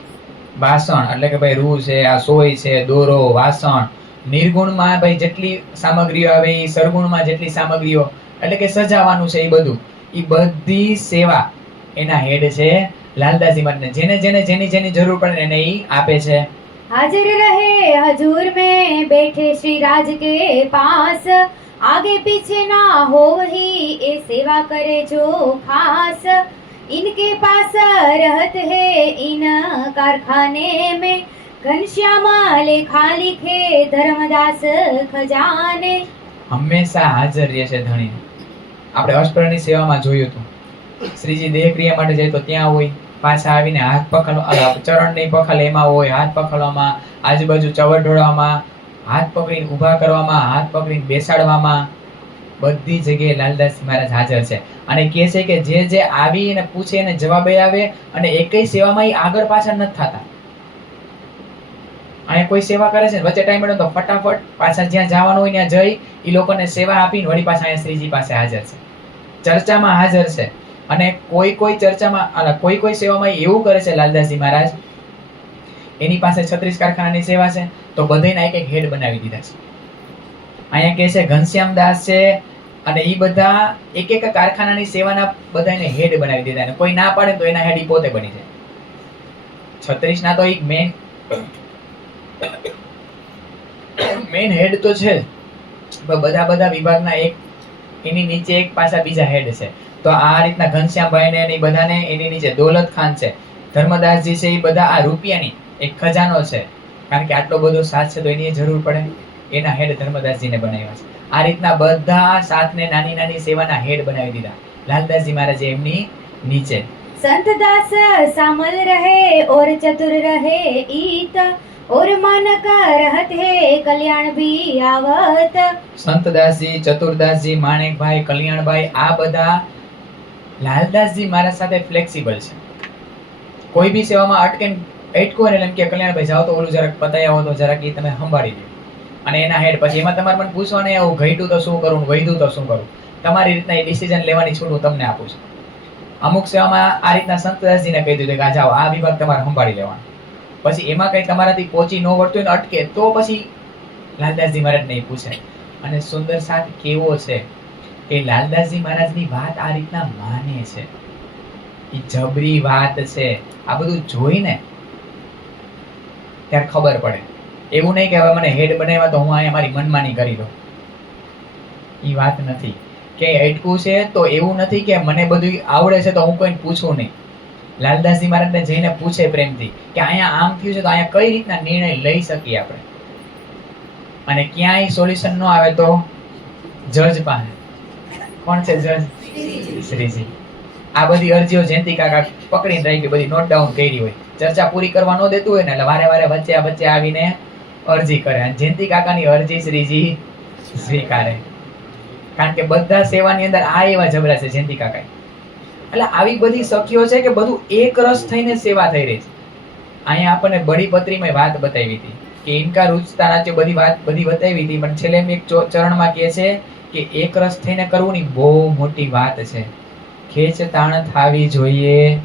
વાસણ એટલે કે ભાઈ રૂ છે, આ સોય છે, દોરો, વાસણ. નિર્ગુણમાં ભાઈ જેટલી સામગ્રીઓ આવે, એ સરગુણમાં જેટલી સામગ્રીઓ એટલે કે સજાવાનું છે, એ બધું એ બધી સેવા એના હેડ છે લાલદાસજી મહારાજ. જેને જેની જરૂર પડે એને ઈ આપે છે. हाजिर रहे हजूर में बैठे श्री राज के पास आगे पीछे ना हो ही ए सेवा करे जो खास इनके पास रहत है इन कारखाने में घनश्याम लेखा लिखे धर्मदास खजाने. હંમેશા હાજર રહે છે ધણી. આપણે અષ્ટપ્રહરની સેવામાં જોયું હતું, શ્રીજી દેહ ક્રિયા માટે જાય તો ત્યાં હોય, પાછા આવીને હાથ પકડવા, ચરણ નહીં પકડે એમાં હોય, હાથ પકડવામાં, આજુબાજુ ચવર ઢોળવામાં, હાથ પકડીને ઊભા કરવામાં, હાથ પકડીને બેસાડવામાં, બધી જગ્યાએ લાલદાસજી મહારાજ હાજર છે. અને કહે છે કે જે આવીને પૂછે એને જવાબ આવે, અને એકેય સેવામાં એ આગળ પાછળ નથી થતા. અહીંયા કોઈ સેવા કરે છે વચ્ચે ટાઈમ મળે તો ફટાફટ પાછા જ્યાં જવાનું હોય ત્યાં જઈ એ લોકોને સેવા આપીને વળી પાછા અહીંયા શ્રીજી પાસે હાજર છે, ચર્ચામાં હાજર છે. અને કોઈ ચર્ચામાં કોઈ સેવામાં એવું કરે છે લાલદાસજી મહારાજ, એની પાસે 36 કારખાનાની સેવા છે તો બધાને એક હેડ બનાવી દીધા છે. અહીંયા કહે છે ઘનશ્યામ દાસ છે અને એ બધા એક કારખાનાની સેવાના બધાને હેડ બનાવી દીધા, અને કોઈ ના પાડે તો એના હેડ ઈ પોતે બની જાય. 36 ના તો એક મેઇન હેડ તો છે જ, બધા વિભાગના એક એની નીચે એક પાછા બીજા હેડ છે. તો આ રીતના ઘનશ્યામભાઈ ને એ બધાને એની નીચે દોલત ખાન છે, ધર્મદાસજી છે, એ બધા આ રૂપિયાની એક ખજાનો છે, કારણ કે આટલો બધો સાથ છે તો એની જરૂર પડે, એના હેડ ધર્મદાસજીને બનાવ્યા છે. આ રીતના બધા સાથને નાની નાની સેવાના હેડ બનાવી દીધા લાલદાસજી મહારાજે એમની નીચે. संत दास सामल रहे और चतुर रहे ईत और मन का रहत है कल्याण भी आवत. સંતદાસજી, ચતુરદાસજી, માણેકભાઈ, કલ્યાણભાઈ આ બધા લાલદાસજી મહારાજ સાથે ફ્લેક્સિબલ છે. કોઈ બી સેવામાં અટકો ને એમ કે કલ્યાણભાઈ જાઓ તો ઓલું જરાક પતાઈ આવો તો જરાક એ તમે સંભાળી લો, અને એના હેડ પછી એમાં તમારે મને પૂછવાનું આવું ઘટ્યું તો શું કરું, વૈધું તો શું કરું, તમારી રીતના એ ડિસિઝન લેવાની છૂટ હું તમને આપું છું. અમુક સેવામાં આ રીતના સંતદાસજીને કહી દીધું કે આ જાઓ આ વિભાગ તમારે સંભાળી લેવાનો. પછી એમાં કઈ તમારાથી પહોંચી ન વળતું હોય ને અટકે તો પછી લાલદાસજી મહારાજ નહીં પૂછે. અને સુંદર સાથ કેવો છે કે લાલદાસજી મહારાજની વાત આ રીતના માને છે, એ જબરી વાત છે. આ બધું જોઈને ત્યારે ખબર પડે. એવું નહીં કે હવે મને હેડ બનાવ્યા તો હું અહીંયા મારી મનમાની કરી દઉં, એ વાત નથી. કે અટકું છે તો એવું નથી કે મને બધું આવડે છે તો હું કોઈને પૂછું નહીં. લાલદાસજી મહારાજને જઈને પૂછે પ્રેમથી કે અહીંયા આમ થયું છે તો અહીંયા કઈ રીતના નિર્ણય લઈ શકીએ આપણે, અને ક્યાંય સોલ્યુશન ન આવે તો જજ પાસે. કોણ છે જજ? શ્રીજી. આ બધી અરજીઓ જયંતિ કાકા પકડીને રાખી, બધી નોટ ડાઉન કરી હોય, ચર્ચા પૂરી કરવા ન દેતું હોય ને એટલે વારે વારે વચ્ચે આવીને અરજી કરે, અને જયંતિ કાકાની અરજી શ્રીજી સ્વીકારે. કારણ કે બધા સેવાની અંદર આ એવા જબરા છે જયંતિ કાકા. એટલે આવી બધી સખીઓ છે કે બધું એક રસ થઈને સેવા થઈ રહી છે. અહીંયા આપણને બડી પત્રીમાં વાત બતાવી હતી કે ઇનકા રૂચતા નાચ્યો બધી બતાવી હતી, પણ છેલ્લે એક ચરણમાં કહે છે કે એક રસ થઈને કરવું ની બહુ મોટી વાત છે. ખેંચ તાણ થાવી જોઈએ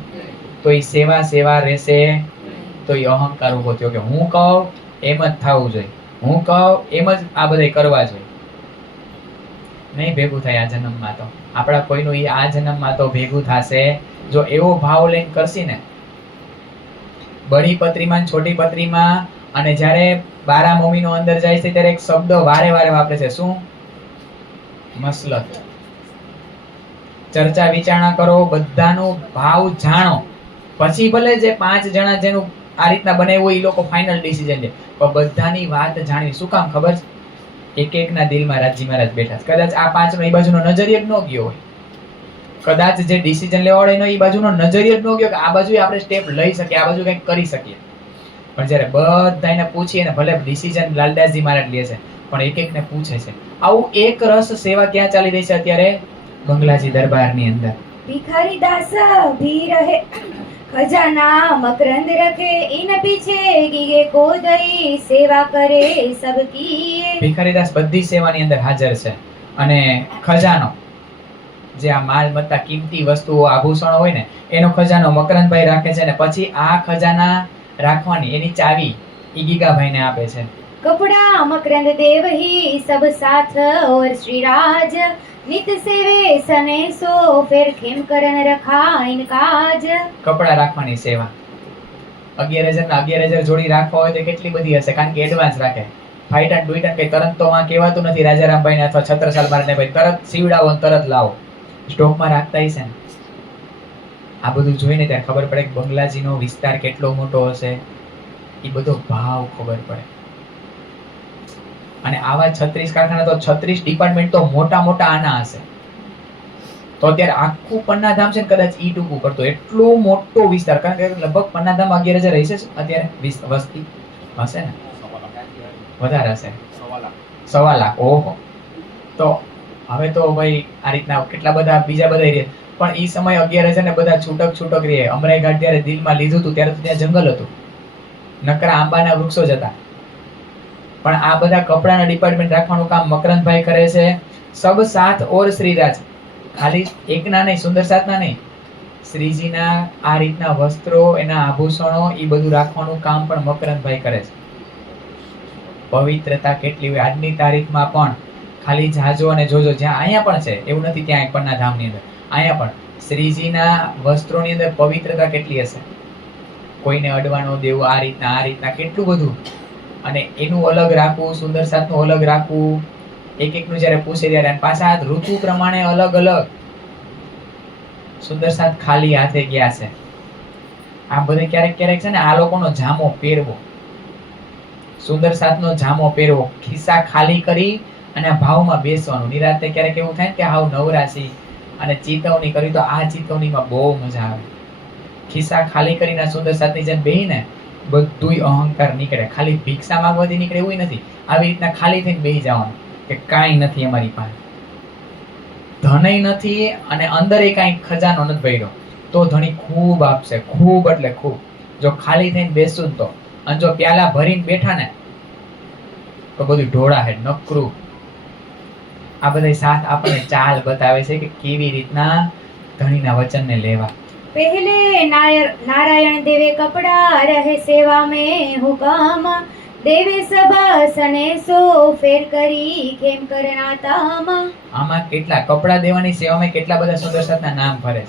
તો એ સેવા રહેશે, તો એ અહંકાર ઉભો થયો કે હું કહું એમ જ થવું જોઈએ, હું કહું એમ જ આ બધા કરવા જોઈએ. નહીં ભેગું થાય આ જન્મમાં તો આપણા કોઈનું આ જન્મમાં તો ભેગું થશે જો એવો ભાવ લઈને કરશી ને. બડી પત્રીમાં છોટી પત્રીમાં અને જ્યારે 12 મમ્મીનો અંદર જાય છે ત્યારે એક શબ્દ વારે વારે વાપરે છે, શું? મસલત. ચર્ચા વિચારણા કરો, બધાનો ભાવ જાણો, પછી ભલે જે 5 જણા જેનું આ રીતના બનાવ્યું એ લોકો ફાઇનલ ડિસિઝન લે, પણ બધાની વાત જાણવી. શું કામ ખબર છે? એક એકના દિલમાં રાજી મહારાજ બેઠા છે. કદાચ આ 5નો એ બાજુનો નજરિયો જ ન ગયો હોય, કદાચ જે ડિસિઝન લેવાડે એ બાજુનો નજરિયો જ ન ગયો કે આ બાજુ આપણે સ્ટેપ લઈ શકીએ, આ બાજુ કંઈક કરી શકીએ. પણ જ્યારે બધાને પૂછીએ ને, ભલે ડિસિઝન લાલદાસજી મહારાજ લે છે પણ એક એકને પૂછે છે. આવું એક રસ સેવા ક્યાં ચાલી રહી છે અત્યારે? બંગલાજી દરબારની અંદર. ભિખારી દાસ ભી રહે खजाना मकरंद रखे इन पीछे गीगे को दई सेवा करे सबकी. ભિખારીદાસ બધી સેવાની અંદર હાજર છે, અને ખજાનો જે આ માલ મત્તા કિંમતી વસ્તુઓ આભૂષણો હોય ને એનો ખજાનો મકરંદભાઈ રાખે છે, અને પછી આ ખજાના રાખવાની એની ચાવી ઈ ગીગાભાઈને આપે છે. कपड़ा मकरंद देव ही सब साथ और श्री राज नित सेवे सने सो फिर खेम करन रखा इनकाज. કપડા રાખવાની સેવા 11,000 ના 11,000 જોડી રાખવા હોય તો કેટલી બધી હશે, કારણ કે એડવાન્સ રાખે. ફાઈટ એન્ડ ડુઈટ કઈ તરત તો માં કહેવાતું નથી રાજારામભાઈ ને અથવા છત્રસાલ મારને ભાઈ તરત સીવડાવો ને તરત લાવો. સ્ટોકમાં રાખતા હશે ને. આ બધું જોઈને ત્યારે ખબર પડે કે બંગલાજીનો વિસ્તાર કેટલો મોટો હશે, એ બધો ભાવ ખબર પડે. અને આવા 36 કારખાના તો 36 ડિપાર્ટમેન્ટ તો મોટા મોટા આના હશે. તો અત્યારે આખું પન્નાધામ છે ને કદાચ ઈ ટૂંકું કરતો એટલો મોટો વિસ્તાર, કારણ કે લગભગ પન્નાધામ 11,000 રહેશે અત્યારે વસ્તી હશે ને, વધારે હશે 1.25 લાખ. ઓહો. તો હવે તો ભાઈ આ રીતના કેટલા બધા બીજા બધા એરિયા, પણ ઈ સમય 11,000 ને બધા છૂટક રહે. અમરાઈ ઘાટ જ્યારે દિલમાં લીધું હતું ત્યારે તો ત્યાં જંગલ હતું, નકરા આંબાના વૃક્ષો જ હતા. પણ આ બધા કપડાના ડિપાર્ટમેન્ટ રાખવાનું કામ મકરંદભાઈ કરે છે. સબ સાથ ઓર શ્રીરાજ, ખાલી એકના નહીં, સુંદર સાતના નહીં, શ્રીજીના આ રીતના વસ્ત્રો, એના આભૂષણો, એ બધું રાખવાનું કામ પણ મકરંદભાઈ કરે છે. પવિત્રતા કેટલી હોય આજની તારીખમાં પણ. ખાલી જાજો અને જોજો, જ્યાં અહીંયા પણ છે એવું નથી, ત્યાં પન્ના ધામની અંદર અહીંયા પણ શ્રીજીના વસ્ત્રોની અંદર પવિત્રતા કેટલી હશે. કોઈને અડવાનો દેવું, આ રીતના કેટલું બધું. અને એનું અલગ રાખવું, સુંદર સાતનું અલગ રાખવું, એકનું જ્યારે પૂછે ત્યારે પાછા ઋતુ પ્રમાણે અલગ અલગ. સુંદર સાત ખાલી હાથે ગયા છે. આ બધે ક્યારેક છે ને આ લોકોનો જામો પહેરવો, સુંદર સાતનો જામો પહેરવો, ખિસ્સા ખાલી કરી અને ભાવમાં બેસવાનું. નિરાતે ક્યારેક એવું થાય કે હાવ નવરાશી અને ચેતવણી કરી, તો આ ચેતવણીમાં બહુ મજા આવે. ખિસ્સા ખાલી કરીને સુંદર સાતની જેમ બેહીને બધુંય અહંકાર નીકળે. ખાલી ભિક્ષા માંગવાથી નીકળે એવું નથી. આવી રીતના ખાલી થઈને બેહી જવાનું કે કાંઈ નથી અમારી પાસે, ધનય નથી અને અંદરે કાંઈ ખજાનો નથી ભર્યો, તો ધણી ખૂબ આપશે, ખૂબ એટલે ખૂબ. જો ખાલી થઈને બેસું તો, અને જો પ્યાલા ભરીને બેઠા ને તો બધું ઢોળા હે નકરું. આ બધા સાથ આપણને ચાલ બતાવે છે કે કેવી રીતના ધણીના વચનને લેવા. पहले नारायण देवे कपड़ा रहे सेवा में हुकाम, देवे सबासने सो फेर કરી ખેમ કરના તામ. આમાં કેટલા કપડા દેવાની સેવામાં કેટલા બધા સુંદર સાતના નામ ફરે છે,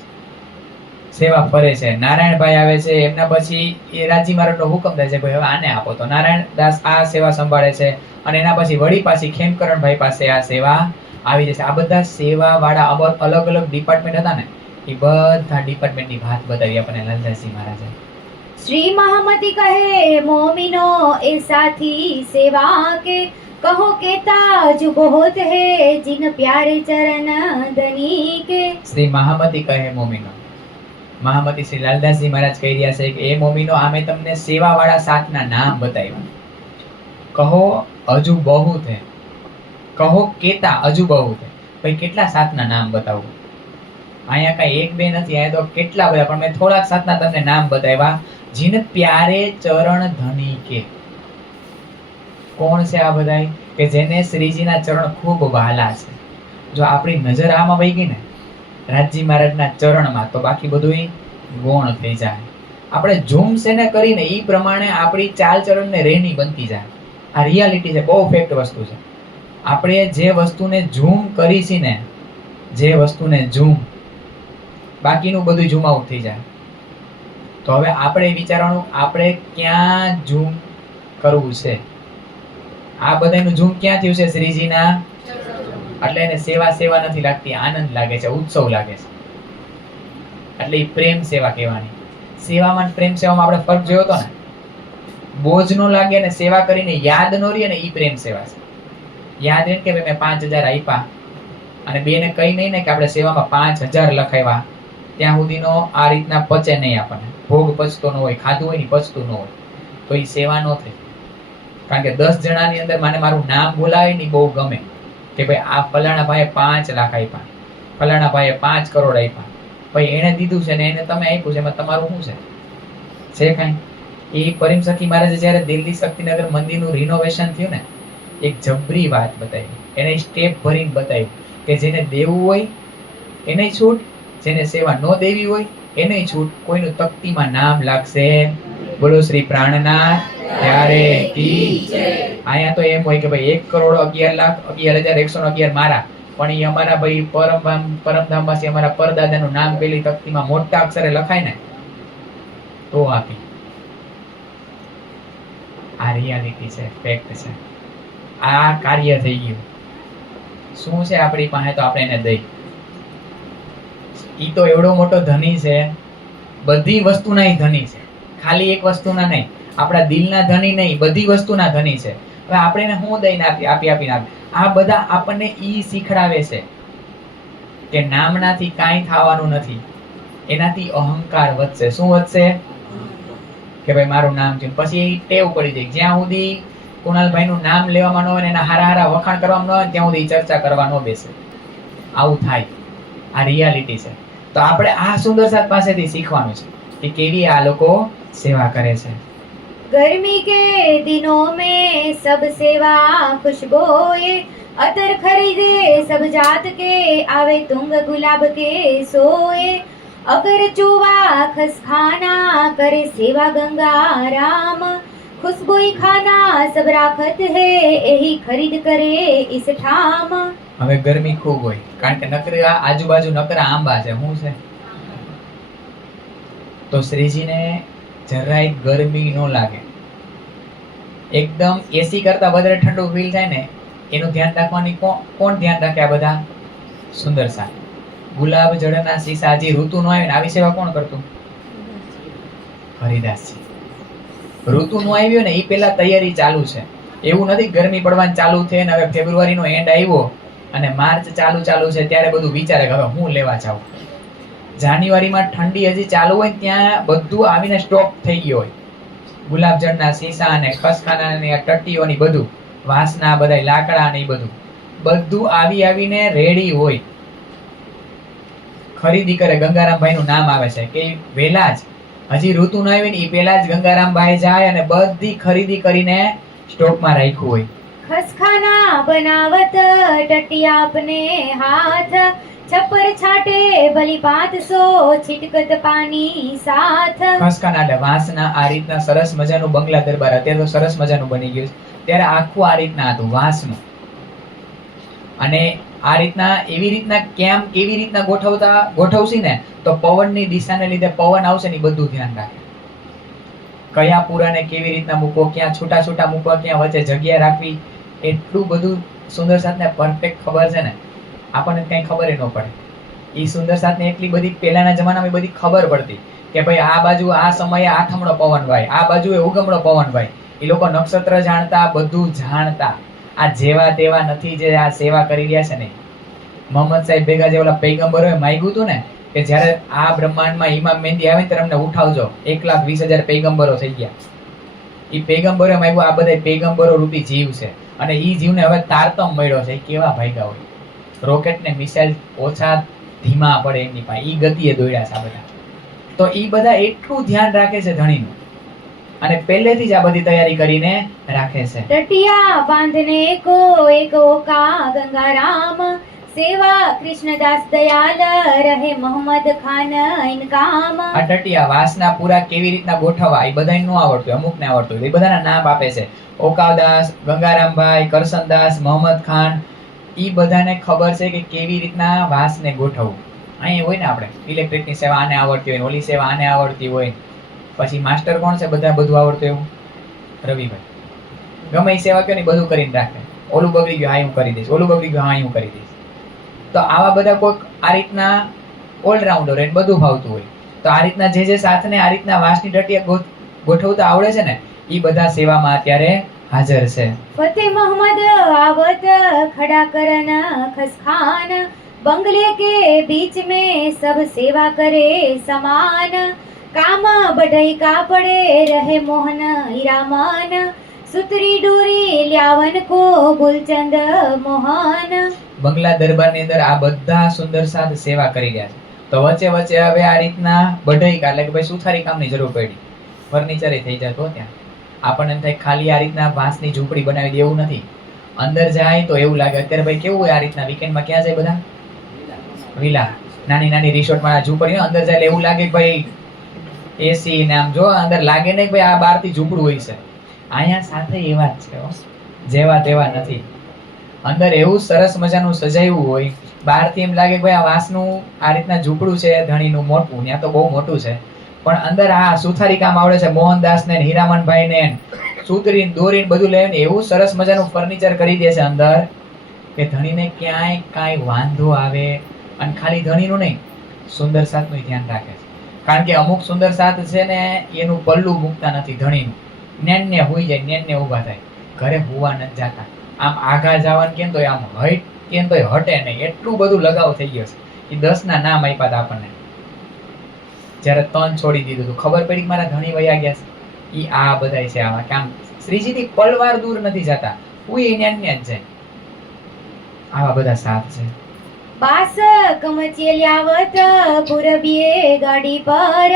સેવા ફરે છે. નારાયણભાઈ આવે છે, એમના પછી એ રાજી મહારાજનો હુકમ થાય છે ભાઈ હવે આને આપો, તો નારાયણ દાસ આ સેવા સંભાળે છે. અને એના પછી વળી પાછી ખેમકરણભાઈ પાસે આ સેવા આવી જશે. આ બધા સેવા વાળા અલગ અલગ ડિપાર્ટમેન્ટ હતા ને, એ બધા ડિપાર્ટમેન્ટની વાત બતાવી આપણને લાલદાસજી મહારાજે. श्री महामती कहे मोमिनो ए साथी सेवा के, कहो के ताज बहुत है जिन प्यारे चरण धनी के. શ્રી મહામતી કહે મોમીનો, મહામતી શ્રી લાલદાસજી મહારાજ કહી રહ્યા છે કે એ મોમીનો આમે તમને સેવા વાળા સાતના નામ બતાવ્યા. કહો હજુ બહુ છે, કહો કેતા હજુ બહુ છે. ભાઈ કેટલા સાતના નામ બતાવું? અહીંયા કઈ એક બે નથી, અહીંયા તો કેટલા બધા, પણ મેં થોડાક સાતના તમને નામ બતાવ્યા. જીન પ્યારે ચરણ ધની કે, કોણ છે આ બધા? કે જેને શ્રીજીના ચરણ ખૂબ વહાલા છે. જો આપણી નજર આમાં વહી ગઈ ને રાજજી મહારાજના ચરણમાં, તો બાકી બધું ગૌણ થઈ જાય. આપણે ઝૂમ છે ને કરીને એ પ્રમાણે આપણી ચાલ ચરણને રેની બનતી જાય. આ રિયાલિટી છે, બહુ ફેક્ટ વસ્તુ છે. આપણે જે વસ્તુને ઝૂમ કરી છે ને, જે વસ્તુને ઝૂમ, બાકીનું બધું ઝૂમ આઉટ થઈ જાય. તો હવે આપણે વિચારવાનું આપણે ક્યાં ઝૂમ કરવું છે. આ બધાનું ઝૂમ ક્યાં થયું છે? શ્રીજીના. એટલે એને સેવા સેવા નથી લાગતી, આનંદ લાગે છે, ઉત્સવ લાગે છે. એટલે એ પ્રેમ સેવા કહેવાની. સેવામાં પ્રેમ સેવામાં આપણે ફરક જોયો હતો ને, બોજ નો લાગે ને સેવા કરીને યાદ નો રહે ને, એ પ્રેમ સેવા છે. યાદ રહે કે ભાઈ મેં 5,000 આપ્યા અને બેને કઈ નહીં ને કે આપણે સેવામાં 5,000 લખાવ્યા, ત્યાં સુધીનો આ રીતના પચે નહીં આપણને, ભોગ પચતો ન હોય, ખાધું હોય ને પચતું ન હોય, તો એ સેવા ન થઈ. કારણ કે 10 જણાની અંદર મને મારું નામ બોલાવે ને બહુ ગમે કે ભાઈ આ ફલાણા ભાઈએ 5 લાખ આપ્યા, ફલાણા ભાઈએ 5 કરોડ આપ્યા, ભાઈ એને દીધું છે ને એને તમે આપ્યું છે, એમાં તમારું શું છે કાંઈ? એ પરિમ સખી મહારાજે જ્યારે દિલ્હી શક્તિનગર મંદિરનું રિનોવેશન થયું ને, એક જબરી વાત બતાવી. એને સ્ટેપ ભરીને બતાવ્યું કે જેને દેવું હોય એને છૂટ, જેને સેવા ન દેવી હોય એને છૂટ. કોઈનું તકતીમાં નામ લાગશે. બોલો શ્રી પ્રાણનાથ ત્યારે કી જય. અહીંયા તો એમ હોય કે ભાઈ 1,11,11,111 મારા, પણ એ અમારા ભાઈ પરમધામવાસી અમારા પરદાદાનું નામ પેલી તકતીમાં મોટા અક્ષરે લખાય ને તો આપી. આ રિયાલિટી છે, ફેક્ટ છે. આ કાર્ય થઈ ગયું. શું છે આપણી પાસે તો આપણે એને દઈ. ઈ તો એવડો મોટો ધની છે, બધી વસ્તુના ઈ ધની છે, ખાલી એક વસ્તુના નહીં. આપણા દિલના ધની નહીં, બધી વસ્તુના ધની છે. હવે આપણે એને શું દઈને આપીને આ બધા આપણને ઈ શીખડાવે છે કે નામનાથી કાંઈ થવાનું નથી, એનાથી અહંકાર વધશે. શું વધશે? કે ભાઈ મારું નામ છે. પછી ટેવ પડી જાય. જ્યાં સુધી કુણાલભાઈ નું નામ લેવામાં ન હોય ને એના હારા હારા વખાણ કરવામાં ન હોય ત્યાં સુધી ચર્ચા કરવા ન બેસે. આવું થાય. આ રિયાલિટી છે. તો આપણે આ સુંદર સાથ પાસેથી શીખવાનું છે કે કેવી આ લોકો સેવા કરે છે. गर्मी के दिनों में सब सेवा खुशबोए, अतर खरीदे सब जात के आवे तुंग गुलाब के सोए, अगर चूवा खस खाना करे सेवा गंगा राम, खुशबुई खाना सब राखत है यही खरीद करे इस ठाम. હવે ગરમી ખૂબ હોય કારણ કે નકરા આજુબાજુ નકરા આંબા છે. શું છે? તો શ્રીજીને જરાય ગરમી ન લાગે. એકદમ એસી કરતા વધારે ઠંડુ ફીલ થાય ને એનું ધ્યાન રાખવાની કોણ ધ્યાન રાખે? આ બધા સુંદર સાથ. ગુલાબ જળના શીશા. હજી ઋતુ નો આવ્યું ને આવી સેવા કોણ કરતું? હરિદાસજી. ઋતુ નો આવ્યો ને એ પેલા તૈયારી ચાલુ છે. એવું નથી ગરમી પડવાની ચાલુ થઈ ને હવે ફેબ્રુઆરી નો એન્ડ આવ્યો અને માર્ચ ચાલુ છે ત્યારે બધું વિચારે કે હવે હું લેવા જાઉં. જાન્યુઆરીમાં ઠંડી હજી ચાલુ હોય ત્યાં બધું આવીને સ્ટોક થઈ ગયો હોય. ગુલાબજળના શીશા અને ખસખાનાની ટટ્ટીઓની બધું વાસના બધા લાકડા ને બધું આવીને રેડી હોય. ખરીદી કરે. ગંગારામભાઈ નું નામ આવે છે કે વહેલા જ હજી ઋતુ ન આવી ને એ પહેલા જ ગંગારામભાઈ જાય અને બધી ખરીદી કરીને સ્ટોકમાં રાખ્યું હોય. खसखाना बनावत टटिया अपने हाथ, छप्पर छाटे भली 500 छिटकत पानी साथ. ખસખાના એટલે વાંસના આ રીતના સરસ મજાનું બંગલા દરબાર. અત્યારે તો સરસ મજાનું બની ગયું છે. ત્યારે આખું આ રીતના હતું વાંસનું. અને આ રીતના એવી રીતના કેવી રીતના ગોઠવશી ને તો પવનની દિશાને લીધે પવન આવશે ને બધું ધ્યાન રાખે. કયા પૂરાને કેવી રીતના મૂકો, ક્યાં છૂટા છૂટા મૂકવા, ક્યાં વચ્ચે જગ્યા રાખવી, એટલું બધું સુંદર સાથને પરફેક્ટ ખબર છે ને આપણને કઈ ખબર ન પડે. એ સુંદર સાથને એટલી બધી પહેલાના જમાનામાં બધી ખબર પડતી કે ભાઈ આ બાજુ આ સમયે આઠમણો પવન વાય, આ બાજુએ ઉગમણો પવન વાય. એ લોકો નક્ષત્ર જાણતા, બધું જાણતા. આ જેવા તેવા નથી જે આ સેવા કરી રહ્યા છે ને. મોહમ્મદ સાહેબ ભેગા જે ઓલા પૈગંબરોએ માંગ્યું હતું ને કે જ્યારે આ બ્રહ્માંડમાં ઇમામ મહેંદી આવે ત્યારે અમને ઉઠાવજો, 1,20,000 પૈગંબરો થઈ ગયા. એ પૈગંબરોએ માંગ્યું. આ બધા પૈગંબરો રૂપી જીવ છે અને એ જીવને હવે તારતમ મળ્યો છે. કેવા ભાગ્યા હોય. રોકેટ ને મિસાઇલ ઓછા ધીમા પડે એમની પાસે, ઈ ગતિએ દોડ્યા છે આ બધા. તો ઈ બધા એટલું ધ્યાન રાખે છે ધણીનું અને પહેલેથી જ આ બધી તૈયારી કરીને રાખે છે. टटिया बांधने को एक ओका गंगा राम, सेवा कृष्णदास दयाल रहे मोहम्मद खान इनकाम. આ ટટિયા વાસના પૂરા કેવી રીતના ગોઠવવા એ બધાને ન આવડતું, અમુકને આવડતું. એ બધાના નામ આપે છે. ઓકાવદાસ, ગંગારામભાઈ, કરસનદાસ, મોહમ્મદ ખાન. ઈ બધાને ખબર છે કે કેવી રીતના વાસને ગોઠવવું. અહીં હોય ને આપણે ઇલેક્ટ્રિકની સેવા આને આવડતી હોય, ઓલી સેવા આને આવડતી હોય. પછી માસ્ટર કોણ છે? બધું આવડતું એવું રવિભાઈ. ગમે એ સેવા કયો ને બધું કરીને રાખે. ઓલું બગડી ગયું, હા હું કરી દઈશ. ઓલું બગડી ગયું, હા હું કરી દઈશ. તો આવા બધા કોઈક આ રીતના ઓલરાઉન્ડર એને બધું ભાવતું હોય. તો આ રીતના જે સાથને આ રીતના વાંસની ટટીયા ગોઠવતા આવડે છે ને એ બધા સેવામાં અત્યારે હાજર છે. फतेह मोहम्मद आवत खड़ा करन खसखान, बंगले के बीच में सब सेवा करे समान, काम बढ़ई का पड़े रहे मोहन हीरामन, सुतरी डोरी ल्यावन को गुलचंद मोहन. બંગલા દરબારની અંદર આ બધા સુંદર સાથ સેવા કરી રહ્યા છે. તો વચ્ચે હવે આ રીતના બઢઈ એટલે કે ભાઈ સુથારી કામની જરૂર પડી. ફર્નિચર થઈ જતો ત્યાં. આપણને એમ થાય ખાલી આ રીતના વાંસની ઝૂંપડી બનાવી દે એવું નથી. અંદર જાય તો એવું લાગે. અત્યારે ભાઈ કેવું હોય આ રીતના વીકેન્ડમાં ક્યાં જાય બધા? વિલા, નાની રિસોર્ટમાં ઝૂંપડી અંદર જાય એટલે એવું લાગે કે ભાઈ એસી ને આમ જો અંદર લાગે ને ભાઈ આ બહારથી ઝૂંપડું હોય છે. અહીંયા સાથે એવા જ છે, જેવા તેવા નથી. અંદર એવું સરસ મજાનું સજાવ્યું હોય. બહારથી એમ લાગે ભાઈ આ વાંસનું આ રીતના ઝૂંપડું છે ધણીનું મોટું, ત્યાં તો બહુ મોટું છે. પણ અંદર આ સુથારી કામ આવડે છે મોહનદાસ ને હીરામનભાઈ ને સુતરી દોરી બધું લઈને એવું સરસ મજાનું ફર્નિચર કરી દે છે અંદર કે ધણીને ક્યાંય કાંઈ વાંધો આવે. અને ખાલી ધણીનું નહીં, સુંદર સાથનું ધ્યાન રાખે છે. કારણ કે અમુક સુંદર સાથ છે ને એનું પલ્લું મૂકતા નથી ધણીનું. નેનને હોઈ જાય, નેનને ઊભા થાય, ઘરે હોવા નથી જાતા. આમ આઘા જવાનું કેમ તો આમ હટ કેમ તો હટે નહીં, એટલું બધું લગાવ થઈ ગયો છે. એ 10 ના નામ આપ્યા હતા આપણને જ્યારે 3 છોડી દીધું હતું. ખબર પડી કે મારા ધણી વયા ગયા છે. ઈ આ બધાય છે આમાં કામ. શ્રીજીથી પલવાર દૂર નથી જતા, કોઈ નેનને જ જાય. આવા બધા સાથ છે. બાસ કમચેલ્યાવત પૂરબીએ ગાડી પર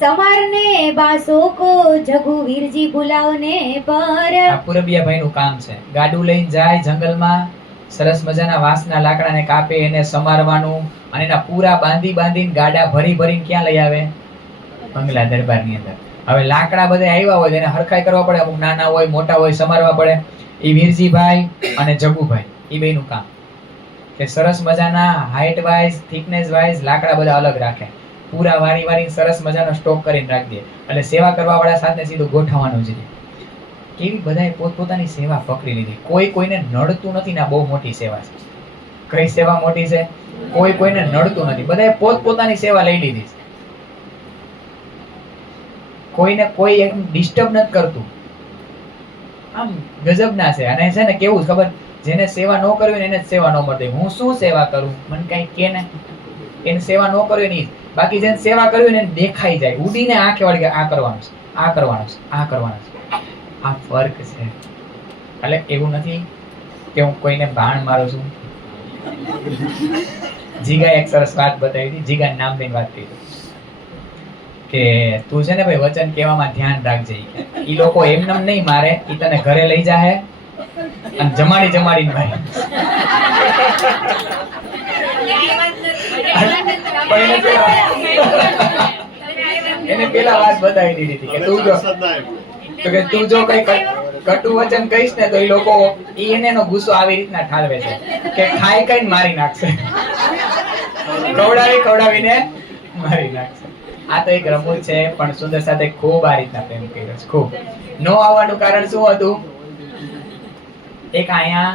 સમારને બાસો કો જગુવીરજી બુલાવને પર. આ પુરબિયા ભાઈનું કામ છે. ગાડું લઈને જાય જંગલમાં, સરસ મજાના વાંસના લાકડાને કાપે, એને સમારવાનું અને એના પૂરા બાંધીને ગાડા ભરીને ક્યાં લઈ આવે? બંગલા દરબારની અંદર. હવે લાકડા બધા આવ્યા હોય એને હરખાઈ કરવા પડે, અમુક નાના હોય મોટા હોય સમારવા પડે. એ વીરજીભાઈ અને જગુભાઈ એ બેનું કામ કે સરસ મજાના હાઈટ વાઇઝ થિકનેસ વાઇઝ લાકડા બધા અલગ રાખે, પૂરા વારી સરસ મજાનો સ્ટોક કરીને રાખી દે. એટલે સેવા કરવા વાળા સાથે સીધું ગોઠવવાનું જ નહીં. કેવી બધાએ પોતપોતાની સેવા પકડી લીધી. કોઈ કોઈને નડતું નથી ને આ બહુ મોટી સેવા છે. કઈ સેવા મોટી છે? કોઈ કોઈને નડતું નથી, બધાએ પોતપોતાની સેવા લઈ લીધી છે. કોઈને કોઈ એમ ડિસ્ટર્બ નથી કરતું. આમ ગજબના છે. અને છે ને કેવું ખબર, જેને સેવા ન કરવી ને એને જ સેવા ન મળતી. હું શું સેવા કરું મને કઈ કે ને, એને સેવા ન કરવી નહીં. બાકી જેને સેવા કરવી ને એને દેખાઈ જાય, ઉડીને આંખે વાળી કે આ કરવાનું છે, આ કરવાનું છે, આ કરવાનું છે. આ ફર્ક છે. એટલે એવું નથી કે હું કોઈને બાણ મારું છું. જીગા એક સરસ વાત બતાવી હતી. જીગા નામ દઈને વાત કરી કે તું છે ને ભાઈ વચન કહેવામાં ધ્યાન રાખજે. ઈ લોકો એમનેમ નહીં મારે, ઈ તને ઘરે લઈ જાહે અને જમાડીને મારે. એને પેલા વાત બતાવી દીધી હતી કે તું જો કઈ કટુ વચન કહીશ ને તો એ લોકો એનો ગુસ્સો આવી રીતના ઠાલવે છે કે ખાઈ કઈ મારી નાખશે, ખવડાવીને મારી નાખશે. આ તો એક રમૂજ છે, પણ સુંદર સાથે ખૂબ આ રીતના પ્રેમ કર્યો છે. ખૂબ નો આવવાનું કારણ શું હતું? એક અહીંયા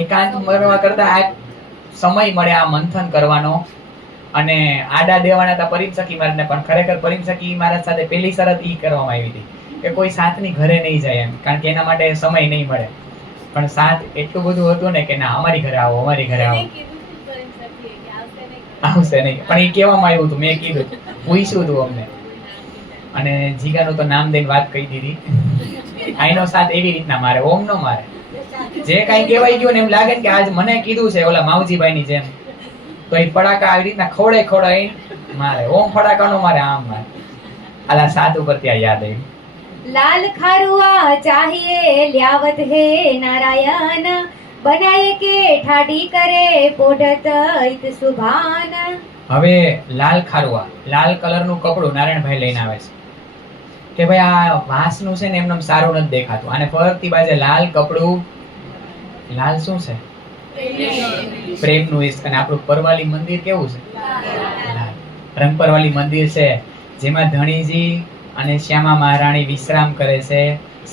એકાંત મરવા કરતા આ સમય મળે આ મંથન કરવાનો. અને આડા દેવાના હતા પરિમસખી મહારાજને, પણ ખરેખર પરિમસખી મહારાજ સાથે પહેલી શરત ઈ કરવામાં આવી હતી કે કોઈ સાથની ઘરે નહીં જાય એમ, કારણ કે એના માટે સમય નહીં મળે. પણ સાથ એટલું બધું હતું ને કે ના અમારી ઘરે આવો, અમારી ઘરે આવો. આવશે નહીં, પણ એ કહેવામાં આવ્યું હતું, મેં કીધું, પૂછ્યું હતું અમને. અને જીગાનું તો નામ દઈને વાત કહી દીધી. આઈનો સાથ એવી રીતના મારે, ઓમ નો મારે. જે કઈ કહેવાય ગયું ને એમ લાગે કે આજ મને કીધું છે ઓલા માવજીભાઈ ની જેમ, તો એ ફડાકા આવી રીતના ખવડાવી મારે. ઓમ ફડાકા નો મારે, આમ મારે. આલા સાત ઉપર ત્યાં યાદ આવ્યું. લાલ ખારુઆ ચાહીએ લ્યાવત હે નારાયણ, બનાય કે ઠાડી કરે પોઢત ઈત સુભાન. હવે લાલ ખારુઆ, લાલ કલર નું કપડું નારાયણભાઈ લઈને આવે છે કે ભાઈ આ વાંસનું છે ને એમને સારું નથી દેખાતું, અને ફરતી બાજુ લાલ કપડું. લાલ શું છે? પ્રેમનું ઈશ્ક. અને આપણું પરવાલી મંદિર કેવું છે? રંગપરવાલી મંદિર છે, જેમાં ધણીજી અને શ્યામા મહારાણી વિશ્રામ કરે છે,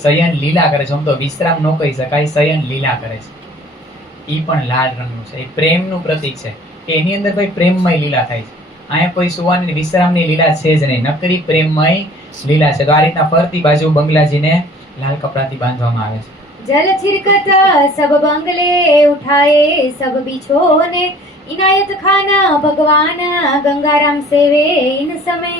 શયન લીલા કરે છે. આમ તો વિશ્રામ ન કહી શકાય, શયન લીલા કરે છે. ઈ પણ લાલ રંગનું છે. એ પ્રેમનું પ્રતીક છે કે એની અંદર ભાઈ પ્રેમમય લીલા થાય છે. અહીંયા કોઈ સુવાની વિશ્રામની લીલા છે જ નહીં, નકરી પ્રેમમય લીલા છે. તો આ રીતના ફરતી બાજુ બંગલાજીને લાલ કપડાથી બાંધવામાં આવે છે. जल छिरकत सब बंगले उठाए सब बिछोने, इनायत खाना भगवान गंगाराम सेवे इन समय.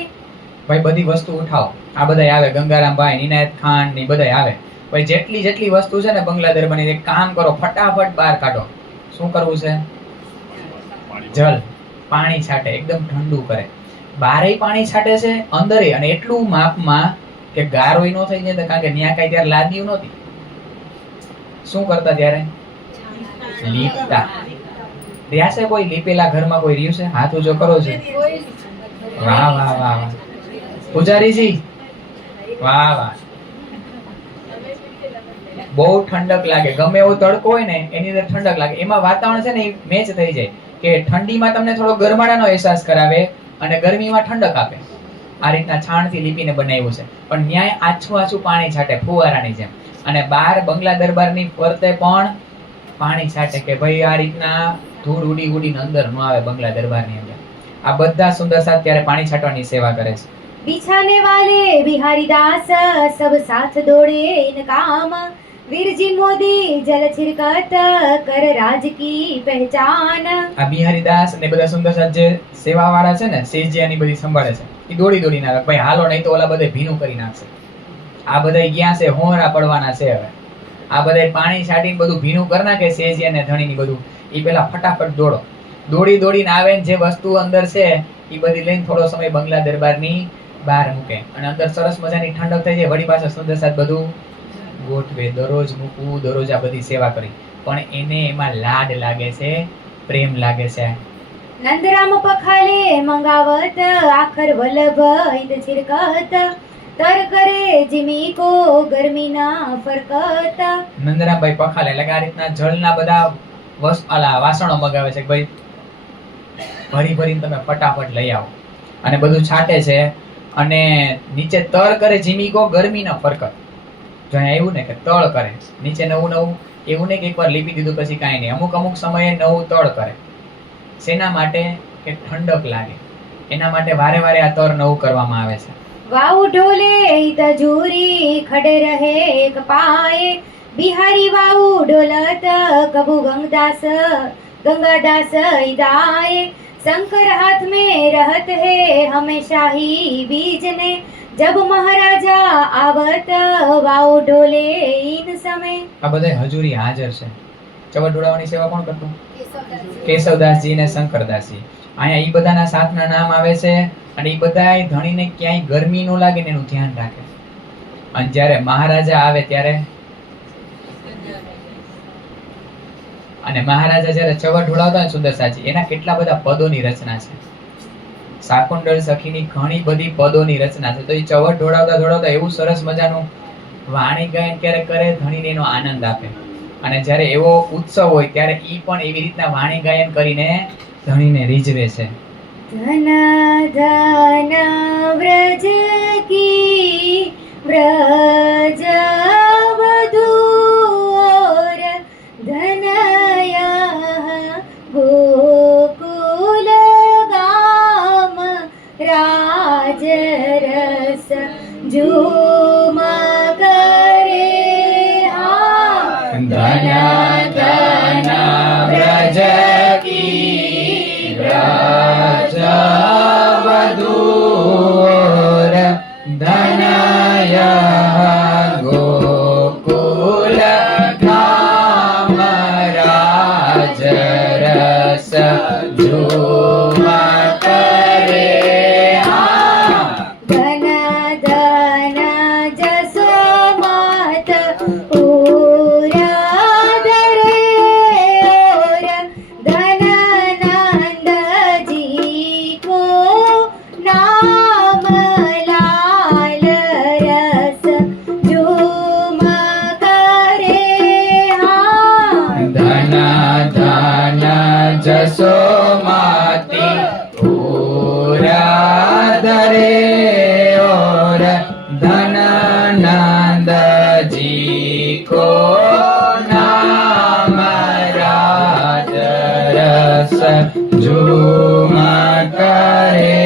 ભાઈ બધી વસ્તુ ઉઠાવો. આ બધા આવે, ગંગારામ ભાઈ, ઇનાયત ખાન ને બધા આવે. ભાઈ જેટલી વસ્તુ છે ને બંગલા દરબારની, એક કામ કરો, ફટાફટ બહાર કાઢો. શું કરવું છે? જલ પાણી છાટે, એકદમ ઠંડુ કરે. બારેય પાણી છાટે છે, અંદરે, અને એટલું માપમાં કે ગારોય ન થઈ જાય, કારણ કે ન્યા કઈ ત્યારે લાદ્યું નહોતી. શું કરતા ત્યારે? લીપતા. રહ્યા છે કોઈ લીપેલા ઘરમાં? કોઈ રહ્યું છે? હાથ ઊંચો કરો છે. વાહ વાહ વાહ વાહ. પૂજારીજી વાહ વાહ. બહુ ઠંડક લાગે, ગમે એવો તડકો હોય ને એની અંદર ઠંડક લાગે. એમાં વાતાવરણ છે ને મેચ થઈ જાય કે ઠંડીમાં તમને થોડો ગરમાડાનો અહેસાસ કરાવે અને ગરમીમાં ઠંડક આપે. આ રીતના છાણથી લીપીને બનાવ્યું છે, પણ ન્યાય આછું આછું પાણી છાંટે ફુવારાની જેમ. અને બહાર બંગલા દરબારની ફરતે પણ પાણી છાંટે કે ભાઈ આ રીતના ધૂળ ઉડી ઉડીને અંદર ન આવે બંગલા દરબારની અંદર. આ બધા સુંદર સાથ ત્યારે પાણી છાંટવાની સેવા કરે છે. बिछाने वाले बिहारी दास सब साथ दौड़े इन काम वीरजी मोदी जल छिड़कत कर राज की पहचान. આ બિહારી દાસ ને બધા સુંદર સાથ જે સેવા વાળા છે ને, સેજિયાની બધી સંભાળે છે, એ દોડી દોડીને આવે, ભાઈ હાલો નહીં તો ઓલા બધે ભીનું કરી નાખશે. આ બધા ગયા છે, હોંરા પડવાના છે. હવે આ બધા પાણી છાંટીને બધું ભીનું કરી નાખે, સેજિયા ને ધણીની બધું. એ પેલા ફટાફટ દોડી દોડીને આવે ને જે વસ્તુ અંદર છે એ બધી લઈને થોડો સમય બંગલા દરબારની બહાર મૂકે, અને અંદર સરસ મજાની ઠંડક થઈ જાય. વળી પાછા સુંદર સાથ બધું ગોઠવે, દરરોજ મૂકવું, દરરોજ આ બધી સેવા કરી. પણ એને એમાં લાડ લાગે છે, પ્રેમ લાગે છે. नंदराम पखाले मंगावत आखर वल्लभ इत छिड़कत तर करे जिमी को गर्मी ना फरकत. નંદરામભાઈ પખાલે એટલે કે આ રીતના જળના બધા વાસણો મગાવે છે કે ભાઈ ભરી ભરીને તમે ફટાફટ લઈ આવો, અને બધું છાંટે છે. અને નીચે તળ કરે જીમીકો ગરમી ના ફરકત. જો અહીંયા એવું ને કે તળ કરે નીચે નવું નવું, એવું નહીં કે એકવાર લીપી દીધું પછી કાંઈ નહીં, અમુક સમયે નવું તળ કરે. શેના માટે? કે ઠંડક લાગે, એના માટે વારે વારે આ તળ નવું કરવામાં આવે છે. वाउ ढोले इत जूरी खड़े रहे एक पाए बिहारी वाउ ढोलत कबू गंगादास इदाए. शंकर हाथ में रहत है हमेशा ही बीज ने जब महाराजा आवत वाउ ढोले इन समय. આ બધા હજુરી હાજર છે. ચવડ ઢોળાવવાની સેવા કોણ કરતું? કેશવદાસજી ને શંકરદાસજી. અહીંયા ઈ બધાના સાથના નામ આવે છે, અને ઈ બધા ધણીને ક્યાંય ગરમી ન લાગે ને એનું ધ્યાન રાખે. અને જ્યારે મહારાજા આવે ત્યારે, અને મહારાજા જ્યારે ચવડ ઢોળાવતા હોય સુંદર સાચી, એના કેટલા બધા પદોની રચના છે. શાકુંડળ સખીની ઘણી બધી પદોની રચના છે. તો એ ચવડ ઢોળાવતા એવું સરસ મજાનું વાણી ગાયન ક્યારેક કરે, ધણીને એનો આનંદ આપે. અને જ્યારે એવો ઉત્સવ હોય ત્યારે ઈ પણ એવી રીતના વાણી ગાયન કરીને ધણીને રીઝવે છે. ધન ધન વ્રજ કી વ્રજ વધૂર ધનયા ગોકુલ ગામ રાજ રસ ઝૂમ કરે હા. ધન ધન વ્રજ કી વ્રજ વધૂર ધનય ગોકુલ ધામ રાજ રસ ઝૂમ કરે હા. ધન ધન જસો મત પૂરા ધરે ઓર ધન નંદજી કો નામ લાલ રસ ઝૂમ કરે હા. ધન ધન જસો માતી પૂરા ધરે ઓર ધન નંદજી કો નામ રાજ રસ ઝૂમ કરે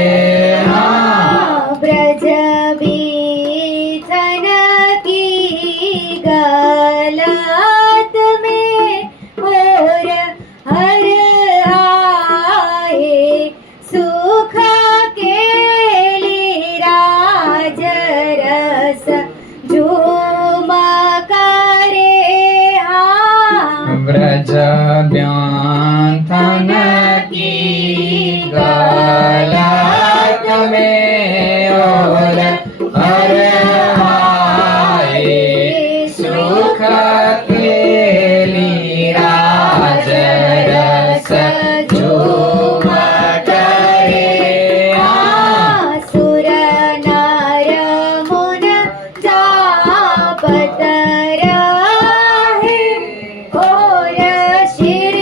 હા. ब्रज बीथन की गलात में और हर आए सुख केली राज रस झूम करे हाँ. व्रज व्यांथन की गलात में और हर आए सुख केली राज रस झूम करे હા. સુર નર મુન જાપત રહે ઓર શિર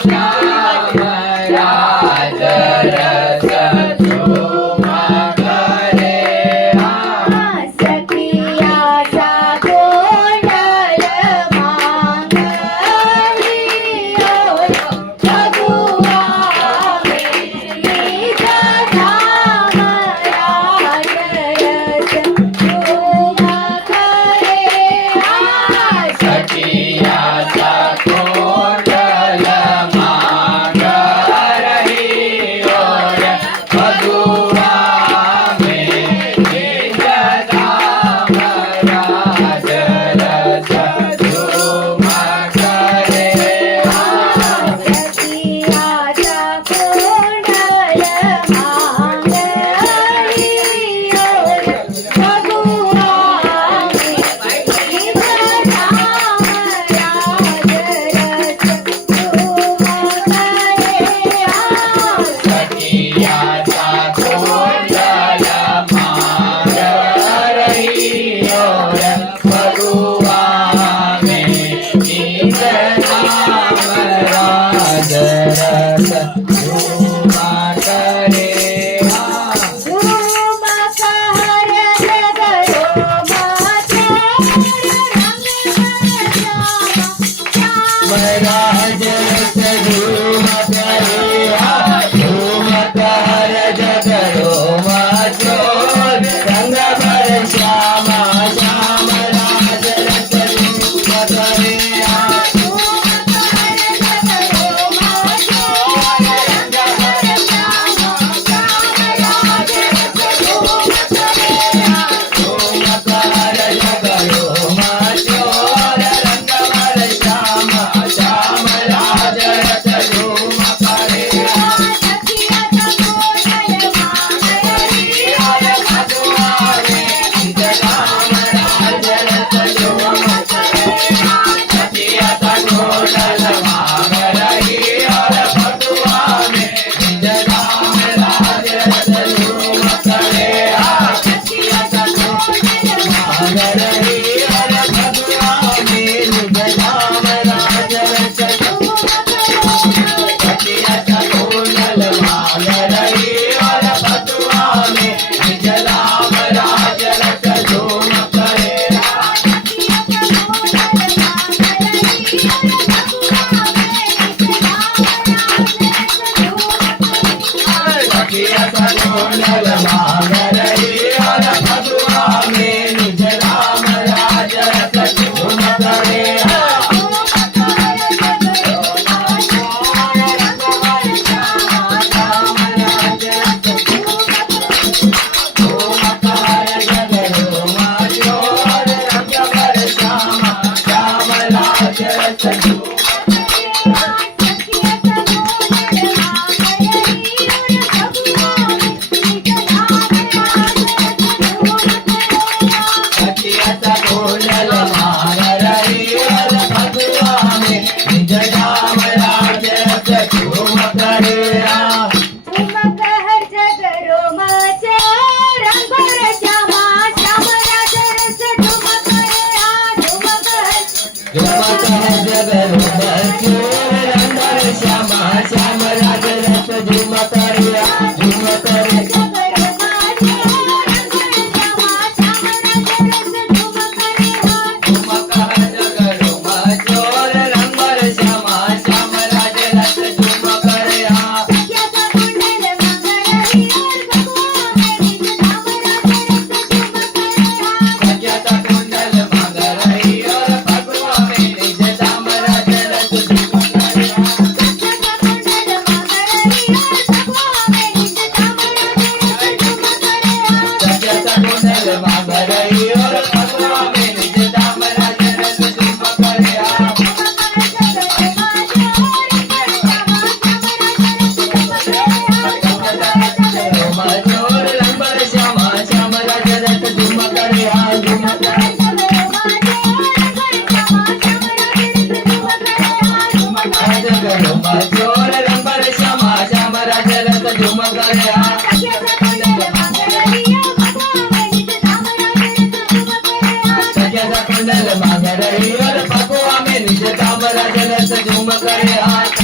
શ્યામ રાજ રસ ઝૂમ કરે સખિયા સા ગોંડલ માંગલિયો ભગવા મેરી ધામ રાજ રસ ઝૂમ કરે સખિયા સા કોટલ માંગ રહી ઓર ભગવા મેરી ધામ રાજ રસ ઝૂમ કરે સખિયા સા ગોંડલ માંગલિયો ભગવા મેરી ધામ રાજ રસ ઝૂમ કરે સખિયા સા કોટલ માંગ રહી ઓર ભગવા મેરી ધામ રાજ રસ ઝૂમ કરે ઝૂમ કહર જગરો માથે મહારાજ રસ ઝૂમ કરે ઝૂમ કર જગરો માથો રંગ ભર શ્યામા શ્યામ રાજ રસ ઝૂમ કરે ઝૂમ કર જગરો માથો રંગ ભર શ્યામા શ્યામ રાજ રસ ઝૂમ કરે મંગલ માંગ રહી ઓર ભગવા में निज काम राज रस झूम करे हाथ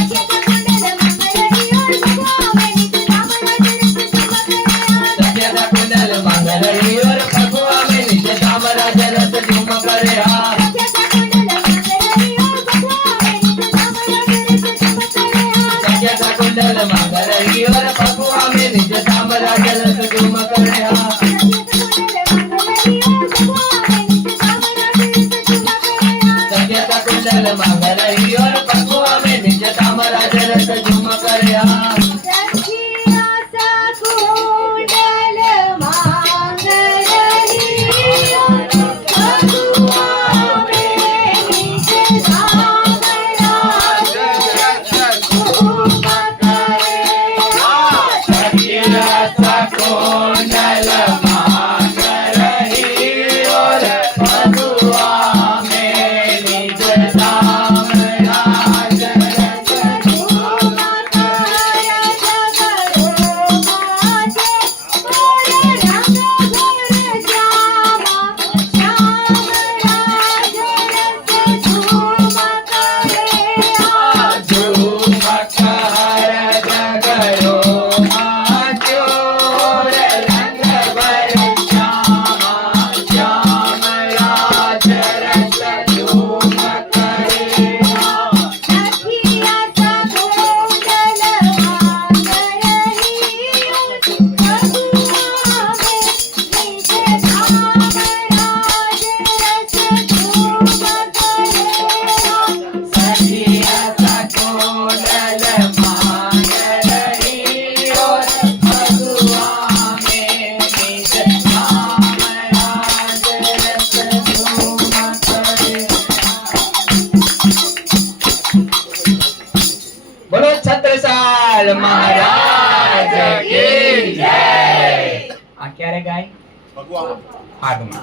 सख्यता कुंडल मंगलई और फगुआ में नित्य कामराज रस झूम करे हाँ सख्यता कुंडल मंगलई और फगुआ में नित्य कामराज रस झूम करे हाँ सख्यता कुंडल मंगलई और फगुआ में नित्य कामराज रस झूम करे हाँ બોલો છત્રસાલ મહારાજ કી જય આ ક્યારે ગાય? ફાગમાં.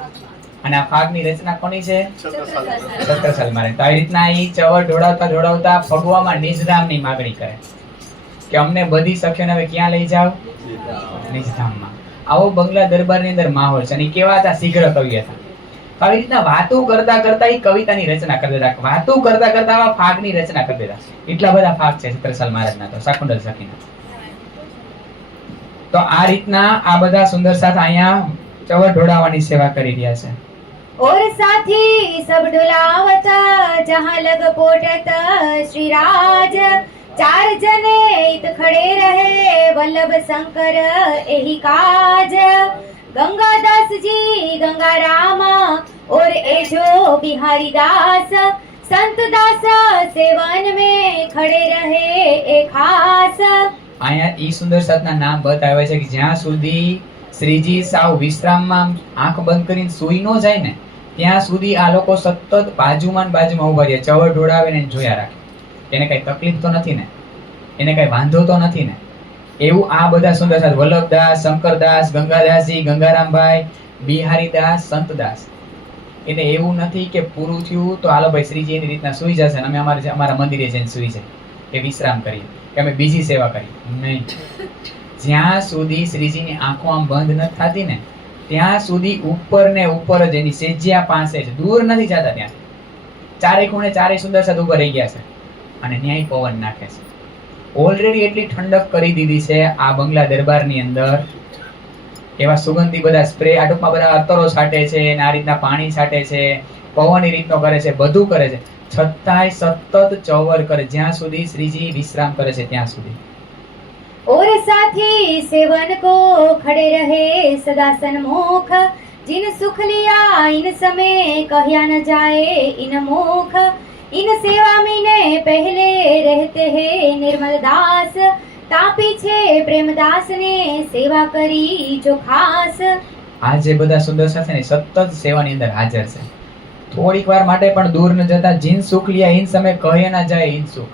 અને આ ફાગની રચના કોની છે? છત્રસાલ મહારાજ. તો આ રીતના ઈ ચવર ઢોળાવતા ફગવામાં નિજધામની માગણી કરે કે અમને બધી સખીઓને હવે ક્યાં લઈ જાવ? નિજધામમાં. આવો બંગલા દરબારની અંદર માહોલ છે. અને ઈ કેવા હતા? શીઘ્ર કવિ હતા. આવી રીતના વાતો કરતા ઈ કવિતાની રચના કરી દેતા. વાતો કરતા આવા ફાગની રચના કરી દેતા. એટલા બધા ફાગ છે છત્રસાલ મહારાજના તો શાકુંતલ સખીના. તો આ રીતના આ બધા સુંદર સાથ અહીંયા ચવર ઢોળાવવાની સેવા કરી રહ્યા છે. और साथी सब डुलावत जहाँ लग पोटत श्री राज चार जने इत खड़े रहे वल्लभ शंकर एही काज गंगा दास जी गंगा रामा और ए जो बिहारी दास संत दास सेवन में खड़े रहे ए खास. અહીંયા ઈ સુંદર સાધના નામ બતાવે છે કે જ્યાં સુધી શ્રીજી સાવ વિશ્રામમાં આંખ બંધ કરીને સૂઈ ન જાય ને ત્યાં સુધી આ લોકો સતત બાજુમાં ઉભા રહે, ચવર ઢોળાવે ને જોયા રાખે. એને કઈ તકલીફ તો નથી ને, એને કઈ વાંધો તો નથી ને. એવું આ બધા સુંદર સાથ વલ્લભદાસ, શંકરદાસ, ગંગાદાસજી, ગંગારામભાઈ, બિહારીદાસ, સંતદાસ, એટલે એવું નથી કે પૂરું થયું તો હાલો ભાઈ શ્રીજી એની રીતના સુઈ જશે અને અમે અમારા મંદિરે જઈને સુઈ જાય કે વિશ્રામ કરીએ કે અમે બીજી સેવા કરીએ. નહીં, જ્યાં સુધી શ્રીજીની આંખો આમ બંધ નથી થતી ને ત્યાં સુધી ઉપર ને ઉપર જ એની સેજ્યા પાસે છે, દૂર નથી જતા. ત્યાં ચારે ખૂણે ચારે સુંદર સાથ ઉભા રહી ગયા છે અને ન્યાય પવન નાખે છે. ઓલરેડી એટલી ઠંડક કરી દીધી છે આ બંગલા દરબારની અંદર. એવા સુગંધી બધા સ્પ્રે આ ટૂંકમાં બધા અત્તરો છાંટે છે અને આ રીતના પાણી છાંટે છે, પવન એ રીતનો કરે છે, બધું કરે છે, છતાંય સતત ચવર કરે જ્યાં સુધી શ્રીજી વિશ્રામ કરે છે ત્યાં સુધી. और साथी सेवन को खड़े रहे सदा सन्मुख जिन सुख लिया इन समय कहया न जाए इन मुख इन सेवा में पहले रहते हैं निर्मल दास ता पीछे प्रेमदास ने सेवा करी जो खास. આ જે બધા સુંદર સાથે ને સતત સેવાની અંદર હાજર છે. થોડીક વાર માટે પણ દૂર ન જતા. જીન સુખ લિયા ઇન સમય કહે ના જાય ઇન સુખ.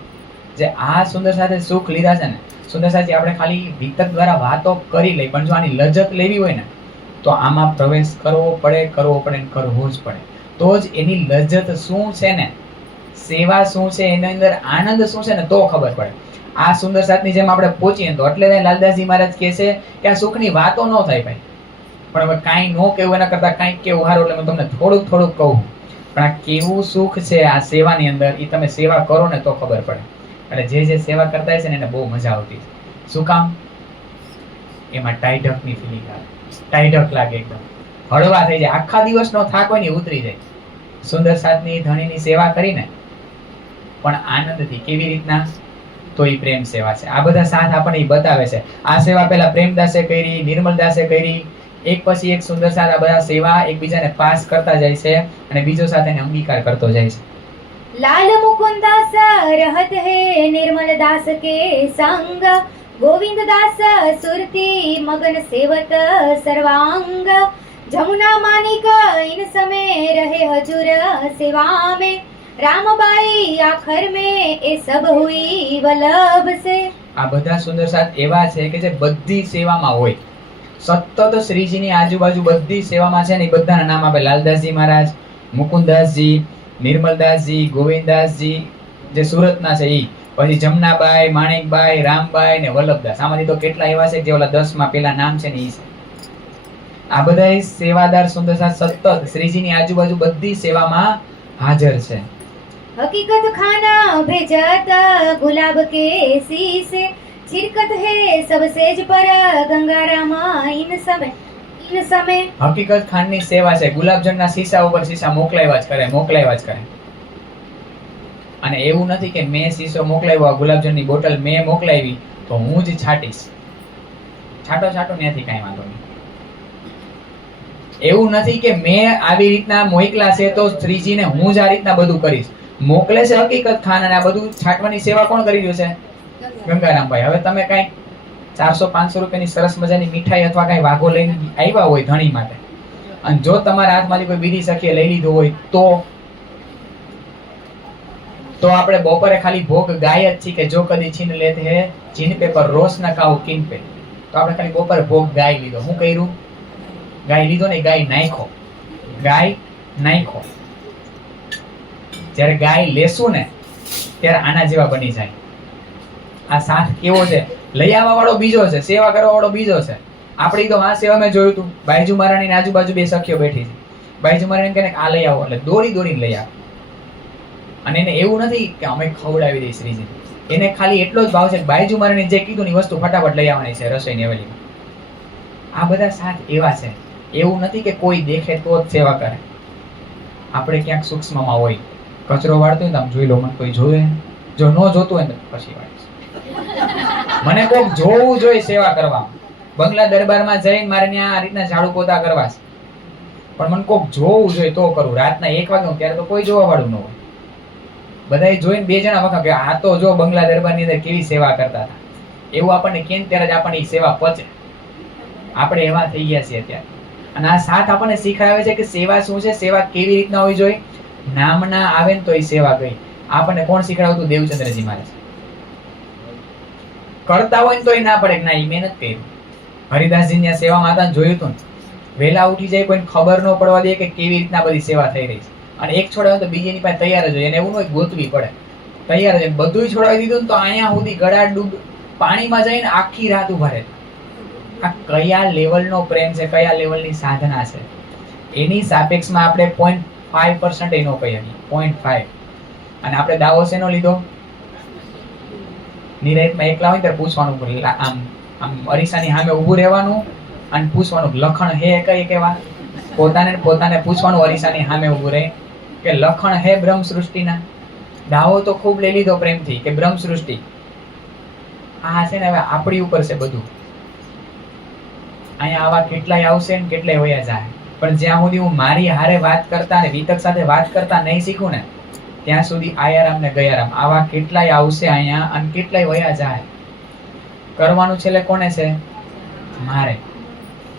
જે આ સુંદર સાથે સુખ લીધા છે ને સુંદર સાથી આપણે ખાલી વિતક દ્વારા વાતો કરી લઈ, પણ જો આની લજ્જત લેવી હોય ને તો આમાં પ્રવેશ કરવો પડે ને કરવો જ પડે. તો જ એની લજ્જત શું છે ને, સેવા શું છે, એની અંદર આનંદ શું છે ને તો ખબર પડે. આ સુંદર સાથની જેમ આપણે પહોંચીએ તો એટલે લાલદાસજી મહારાજ કહે છે કે આ સુખની વાતો ન થાય ભાઈ, પણ હવે કાંઈ ન કહેવું એના કરતા કાંઈક કેવું સારું. એટલે હું તમને થોડુંક કહું, પણ આ કેવું સુખ છે આ સેવાની અંદર એ તમે સેવા કરો ને તો ખબર પડે. એટલે જે સેવા કરતા હોય છે ને એને બહુ મજા આવતી છે. શું કામ? એમાં ટાઈઢકની ફીલિંગ આવે, ટાઈઢક લાગે, એકદમ હળવા થઈ જાય, આખા દિવસનો થાક હોય ને ઉતરી જાય. સુંદર સાતની ધણીની સેવા કરીને પણ આનંદથી. કેવી રીતના? તો એ પ્રેમ સેવા છે. આ બધા સાથ આપણને ઈ બતાવે છે. આ સેવા પેલા પ્રેમદાસે કરી, નિર્મલદાસે કરી, એક પછી એક સુંદર સાથ આ બધા સેવા એકબીજાને પાસ કરતા જાય છે અને બીજો સાથે એને અંગીકાર કરતો જાય છે. लाल मुकुंद दास रहत है निर्मल दास के संग, गोविंद दास सुरती मगन सेवत सर्वांग, जमुना मानिक इन समय रहे हजूर सेवा में, रामबाई आखर में ए सब हुई वल्लभ से. આ બધા સુંદર સાથ એવા છે કે જે બધી સેવામાં હોય, સતત શ્રીજીની આજુબાજુ બધી સેવામાં છે ને. એ બધાના નામ આપે. લાલદાસજી મહારાજ, મુકુંદાસજી, નિર્મલદાસજી, ગોવિંદદાસજી જે સુરતના છે ઈ, પછી જમનાબાઈ, માણેકબાઈ, રામબાઈ ને વલ્લભદાસ. આમાંથી તો કેટલા એવા છે જે ઓલા 10 માં પેલા નામ છે ને ઈ છે. આ બધા સેવાદાર સુંદર સાથ સતત શ્રીજીની આજુબાજુ બધી સેવામાં હાજર છે. हकीकत खाना भेजत गुलाब के शीसे, छिरकत है सब सेज पर गंगाराम इन समय. હકીકત ખાનની સેવા છે. ગુલાબજળના શીશા ઉપર શીશા મોકલાવ્યા જ કરે. અને એવું નથી કે મેં શીશો મોકલાવ્યો, ગુલાબજળની બોટલ મેં મોકલાવી તો હું જ છાટીશ. છાટો ત્યાંથી કાંઈ વાંધો નહીં. એવું નથી કે મેં આવી રીતના મોકલા છે તો શ્રીજીને હું જ આ રીતના બધું કરીશ. મોકલે છે હકીકત ખાન અને આ બધું છાટવાની સેવા કોણ કરી રહ્યું છે? ગંગારામભાઈ. હવે તમે કઈ 400-500 રૂપિયાની સરસ મજાની મીઠાઈ અથવા કઈ વાઘો લઈને આવ્યા હોય ધણી માટે, અને જો તમારા હાથમાંથી કોઈ બીજી સખીએ લઈ લીધો હોય તો આપણે બપોરે ખાલી ભોગ ગાય જ છીએ કે જો કદી છીન લેતે હે જીન પે પર રોશ ન કાઉ કિન પે. તો આપણે ખાલી બપોરે ભોગ ગાય લીધો. શું કર્યું? ગાય લીધો ને, ગાય નાખ્યો. જ્યારે ગાય લેશું ને ત્યારે આના જેવા બની જાય. આ સાથ કેવો છે? લઈ આવવા વાળો બીજો છે, સેવા કરવા વાળો બીજો છે. આપણી તો આ સેવા મેં જોયું હતું, બાઈજુ મહારાણીની આજુબાજુ 2 સખીઓ બેઠી છે. બાઈજુ મહારાણી કહે આ લઈ આવો એટલે દોડીને લઈ આવે. અને એને એવું નથી કે અમે ખવડાવી દઈએ શ્રીજી, એને ખાલી એટલો જ ભાવ છે કે બાઈજુ મહારાણી જે કીધું ની વસ્તુ ફટાફટ લઈ આવવાની છે રસોઈની હવેલીમાં. આ બધા સાથ એવા છે. એવું નથી કે કોઈ દેખે તો જ સેવા કરે. આપણે ક્યાંક સૂક્ષ્મમાં હોય, કચરો વાળતો હોય તો આમ જોઈ લો, મને કોઈ જોવે, જો ન જોતું હોય ને પછી વાળીશ. મને કોઈક જોવું જોઈએ સેવા કરવા. બંગલા દરબારમાં જઈને મારે ત્યાં આ રીતના ઝાડુ પોતા કરવા છે, પણ મને કોઈક જોવું જોઈએ તો કરું. રાતના 1 વાગે ત્યારે તો કોઈ જોવા વાળું ન હોય. બધાએ જોઈને 2 જણા વખત કે આ તો જો બંગલા દરબારની અંદર કેવી સેવા કરતા હતા. એવું આપણને કેમ ત્યારે જ આપણને સેવા પચે. આપણે એવા થઈ ગયા છીએ અત્યારે. અને આ સાથ આપણને શીખવાડે છે કે સેવા શું છે, સેવા કેવી રીતના હોવી જોઈએ. નામના આવે ને તો એ સેવા ગઈ. આપણને કોણ શીખડાવતું? દેવચંદ્રજી મહારાજ. કરતા હોય ને તો એ ના પડે કે ના એ મહેનત કરી. હરિદાસજી ની સેવામાં હતા જોયું હતું ને, વહેલા ઉઠી જાય, કોઈને ખબર ન પડવા દે કે કેવી રીતના બધી સેવા થઈ રહી છે. અને એક છોડાવે તો બીજીની પાસે તૈયાર જ હોય. એને એવું ન હોય ગોતવી પડે, તૈયાર જ. બધું છોડાવી દીધું ને તો અહીંયા સુધી ગળા ડૂબ પાણીમાં જઈને આખી રાત ઉભા રહે. આ કયા લેવલનો પ્રેમ છે, કયા લેવલની સાધના છે, એની સાપેક્ષમાં આપણે 0.5% એનો કહીએ, 0.5. અને આપણે દાવો શેનો લીધો? નિરાંતમાં એકલા હોય ત્યારે પૂછવાનું, આમ અરીસાની સામે ઊભું રહેવાનું અને પૂછવાનું લખણ હે કઈ કેવા. પોતાને પૂછવાનું અરીસાની સામે ઊભું રહે કે લખણ હે બ્રહ્મ સૃષ્ટિના. દાવો તો ખૂબ લઈ લીધો પ્રેમથી કે બ્રહ્મ સૃષ્ટિ. આ છે ને હવે આપણી ઉપર છે બધું. અહીંયા આવા કેટલાય આવશે ને કેટલાય વયા જાય, પણ જ્યાં સુધી હું મારી હારે વાત કરતા ને વિતક સાથે વાત કરતા નહીં શીખું ને ત્યાં સુધી આયારામ ને ગયારામ આવા કેટલાય આવશે અહીંયા અને કેટલાય વયા જાય. કરવાનું છેલ્લે કોને છે? મારે.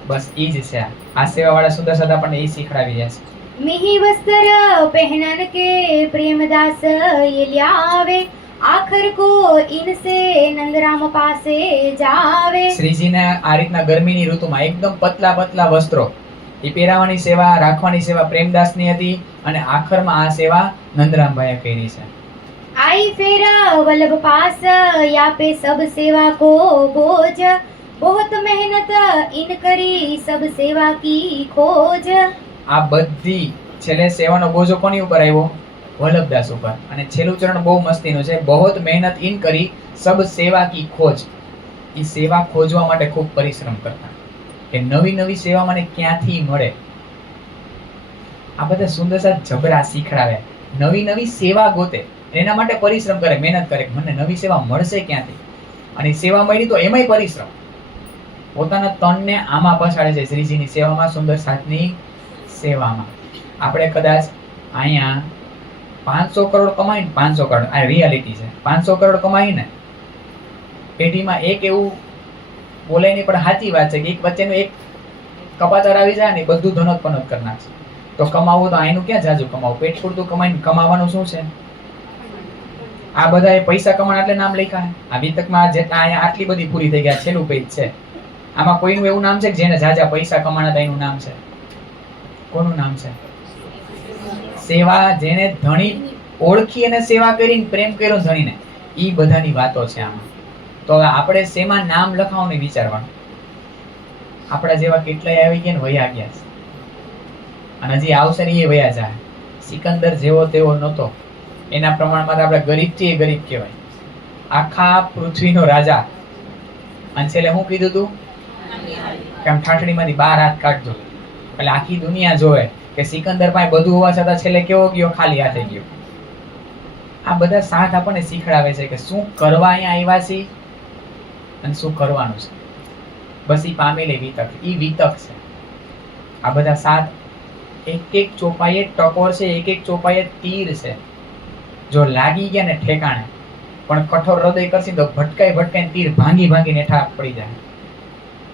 બસ ઈ જ છે. આ સેવા વાળા સુંદર સાથ આપણને ઈ શીખડાવી રહ્યા છે. मिही वस्त्र पहनन के प्रेमदास ये ल्यावे, आखर को इनसे नंदराम पासे जावे. શ્રીજીને આ રીતના ગરમીની ઋતુમાં એકદમ પતલા વસ્ત્રો એ પહેરાવાની સેવા, રાખવાની સેવા પ્રેમદાસની હતી અને આખરમાં આ સેવા નંદરામભાઈએ કરી છે. आई फिर वल्लभ पास या पे सब सेवा को बोझ, बहुत मेहनत इन करी सब सेवा की खोज. આ બધી છેલ્લે સેવાનો બોજો કોની ઉપર આવ્યો? વલ્લભદાસ ઉપર. અને છેલ્લું ચરણ બહુ મસ્તીનું છે. બહોત મહેનત ઇન કરી સબ સેવા કી ખોજ. એ સેવા ખોજવા માટે ખૂબ પરિશ્રમ કરતા કે નવી નવી સેવા મને ક્યાંથી મળે. આ બધા સુંદર સાથ જબરા શીખડાવે. નવી નવી સેવા ગોતે, એના માટે પરિશ્રમ કરે, મહેનત કરે. મને નવી સેવા મળશે ક્યાંથી? અને સેવા મળી તો એમાંય પરિશ્રમ. પોતાના તનને આમાં પછાડે છે શ્રીજીની સેવામાં, સુંદર સાથની સેવામાં. આપણે કદાચ અહીંયા 500 કરોડ કમાઈને 500 કરોડ, આ રિયાલિટી છે, 500 કરોડ કમાઈને પેઢીમાં એક એવું બોલે નહીં, પણ સાચી વાત છે કે એક વચ્ચેનું એક કપાતર આવી જાય ને બધું ધનોત પનોત કરી નાખશે. તો કમાવું તો આનું ક્યાં જાજુ કમાવું? પેટ પૂરતું કમાઈને કમાવાનું શું છે? આ બધા પૈસા કમાણ એટલે નામ લખ્યા. આ વિતકમાં જેટલા અહીંયા આટલી બધી પૂરી થઈ ગયા, છેલ્લું પેજ છે. આમાં કોઈનું એવું નામ છે કે જેને જાજા પૈસા કમાણા હતા એનું નામ છે? કોનું નામ છે? સેવા, જેને ધણી ઓળખી અને સેવા કરીને પ્રેમ કર્યો ધણીને, ઈ બધાની વાતો છે આમાં. તો હવે આપણે શેમાં નામ લખાવું નહીં વિચારવાનું. આપણા જેવા કેટલાય આવી ગયા ને વયા ગયા છે, અને હજી આવશે ને એ વયા જાય. સિકંદર જેવો તેવો નહોતો, એના પ્રમાણમાં આપણે ગરીબથી એ ગરીબ કહેવાય. આખા પૃથ્વીનો રાજા. અને છેલ્લે શું કીધું તું? કે આમ ઠાઠડીમાંથી 12 હાથ કાઢજો એટલે આખી દુનિયા જોવે કે સિકંદર પાસે બધું હોવા છતાં છેલ્લે કેવો ગયો? ખાલી હાથે ગયો. આ બધા સાથ આપણને શીખડાવે છે કે શું કરવા અહીંયા આવ્યા છીએ અને શું કરવાનું છે. બસ ઈ પામેલી વિતક, ઈ વિતક છે. આ બધા સાથ એક એક ચોપાઈએ ટકોર છે, એક એક ચોપાઈએ તીર છે. જો લાગી ગયા ને ઠેકાણે, પણ કઠોર હૃદય કરશે તો ભટકાઈ ભટકાઈને તીર ભાંગી ભાંગીને ઠાપ પડી જાય.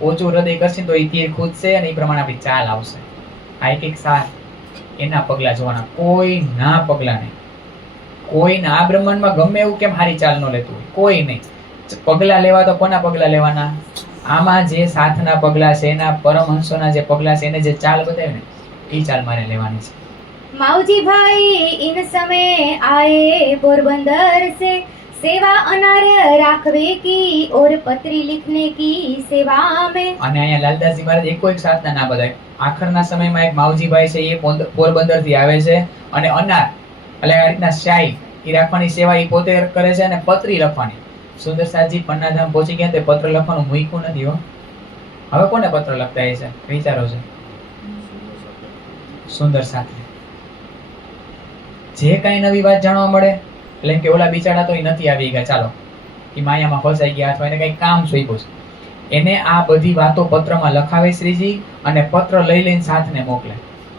ઓછું હૃદય કરશે તો એ તીર ખૂદશે અને એ પ્રમાણે આપણી ચાલ આવશે. આ એક એક સાથ એના પગલા જોવાના, કોઈ ના પગલા નહીં. કોઈ ના, આ બ્રહ્માંડમાં ગમે એવું કેમ હારી ચાલ ન લેતું હોય, કોઈ નહીં. પગલા લેવા તો કોના પગલા લેવાના? આમાં જે સાથના પગલા છે, એના પરમહંસોના જે પગલા છે, એને જે ચાલ બતાવે ને એ ચાલ મારે લેવાની છે. माऊजी भाई इन समय आए पोरबंदर से, सेवा अनार राखवे की और पत्री लिखने की सेवा में. અને અહીંયા લાલદાસજી મહારાજ એકો એક સાથના ના બતાવે. આખરના સમયમાં એક માવજીભાઈ છે, એ પોરબંદર થી આવે છે અને અનાર એટલે આ રીતના શાહી એ રાખવાની સેવા એ પોતે કરે છે અને પત્રી લખવાની. સુંદર સાજી પન્નાધામ પહોંચી ગયા, તે પત્ર લખવાનું મૂક્યું નથી હો. હવે કોને પત્ર લખતા છે વિચારો છે? સુંદર સાથી. જે કઈ નવી વાત જાણવા મળે એટલે કે ઓલા બિચારા તો એ નથી આવી ગયા, ચાલો એ માયામાં ફસાઈ ગયા અથવા એને કઈ કામ સોંપ્યું છે, એને આ બધી વાતો પત્રમાં લખાવે શ્રીજી અને પત્ર લઈ લઈને સાથને મોકલે.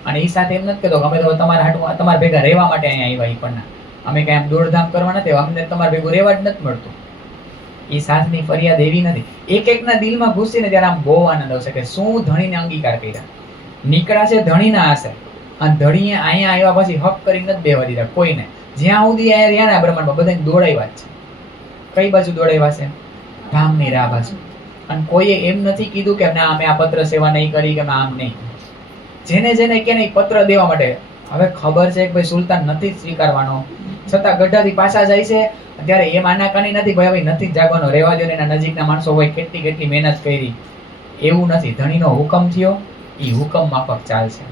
અને એ સાથે એમ નથી કહેતો અમે તો તમારા હાટું તમારા ભેગા રહેવા માટે અહીંયા આવ્યા, એ પણ અમે કઈ આમ દોડધામ કરવા નથી, અમને તમારા ભેગું રહેવા જ નથી મળતું. એ સાથની ફરિયાદ એવી નથી. એક એકના દિલમાં ઘૂસી ને ત્યારે આમ બહુ આનંદ આવશે કે શું ધણીને અંગીકાર કર્યા. નીકળ્યા છે ધણીના આશે અને ધણીએ અહીંયા આવ્યા પછી હક કરી નથી બેવા દીધા કોઈને. જ્યાં સુધી અહીંયા રહ્યા ને બ્રહ્માંડમાં બધાને દોડાવ્યા જ છે. કઈ બાજુ દોડાવ્યા છે? ધામની રાહ બાજુ. અને કોઈએ એમ નથી કીધું કે ના અમે આ પત્ર સેવા નહીં કરી કે આમ નહીં. જેને જેને કે નહીં પત્ર દેવા માટે હવે ખબર છે કે ભાઈ સુલતાન નથી સ્વીકારવાનો, છતાં ગઢાથી પાછા જાય છે. ત્યારે એમ આનાકાની નથી ભાઈ હવે નથી જાગવાનો, રહેવા દો ને. એના નજીકના માણસો હોય કેટલી કેટલી મહેનત કરી, એવું નથી. ધણીનો હુકમ થયો, એ હુકમ માફક ચાલશે.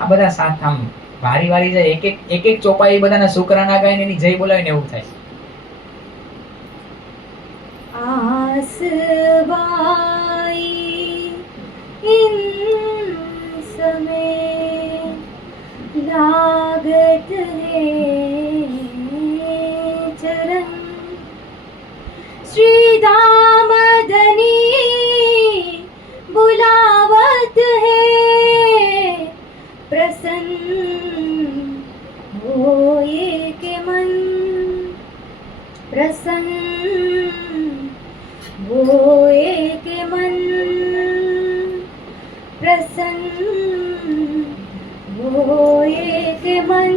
આ બધા સાથ આમ વારી વારી જાય, એક એક ચોપા એ બધાના શુક્રાના ગાય ને એની જય બોલાવીને એવું થાય. आसवाई इन समय लागत है चरण, श्री दामदनी बुलावत है प्रसन्न होए के मन, प्रसन्न होए के मन, प्रसन्न होए के મન.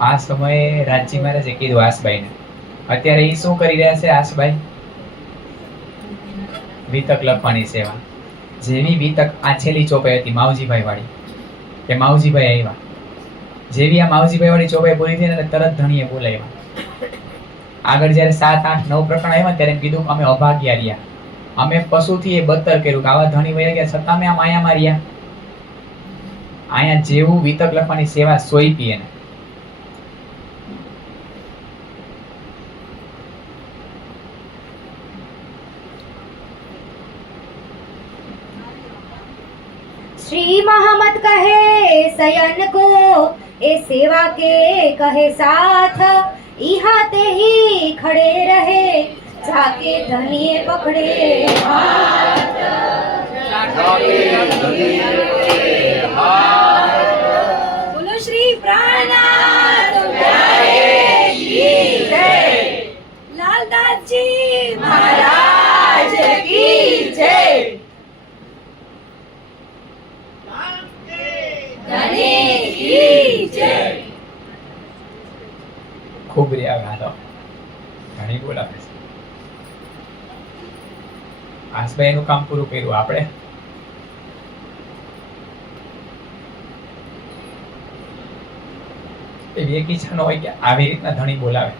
આ સમયે રાજજી મહારાજે કીધું આસબાઈને. અત્યારે એ શું કરી રહ્યા છે આસબાઈ? વિતક લખવાની સેવા. જેવી વિતક આ છેલ્લી ચોપાઈ હતી માવજીભાઈ વાળી, કે માવજીભાઈ આવ્યા. જેવી આ માવજીભાઈ વાળી ચોપાઈ પૂરી થઈ ને તરત ધણીએ બોલાવ્યા. આગળ જયારે 7, 8, 9 પ્રકરણ આવ્યા ત્યારે એમ કીધું અમે અભાગ્યા રહ્યા, અમે પશુથી એ બદતર કર્યું કે આવા ધણી વયા ગયા છતાં અમે આ માયા માર્યા. અહીંયા જેવું વિતક લખવાની સેવા સોંપી એને. श्री महमत कहे सयन को ए सेवा के कहे साथ इहा ते ही खड़े रहे जाके धनिये पकड़े हाथ। बोलो श्री प्राणनाथ प्यारे की जय, लालदास जी महाराज की जय, धनी की जय। ખૂબ રહ્યા ગાલો ઘણી બોલાવે છે. આસભાઈ એનું કામ પૂરું કર્યું. આપણે એવી એક ઈચ્છા ન હોય કે આવી રીતના ધણી બોલાવે.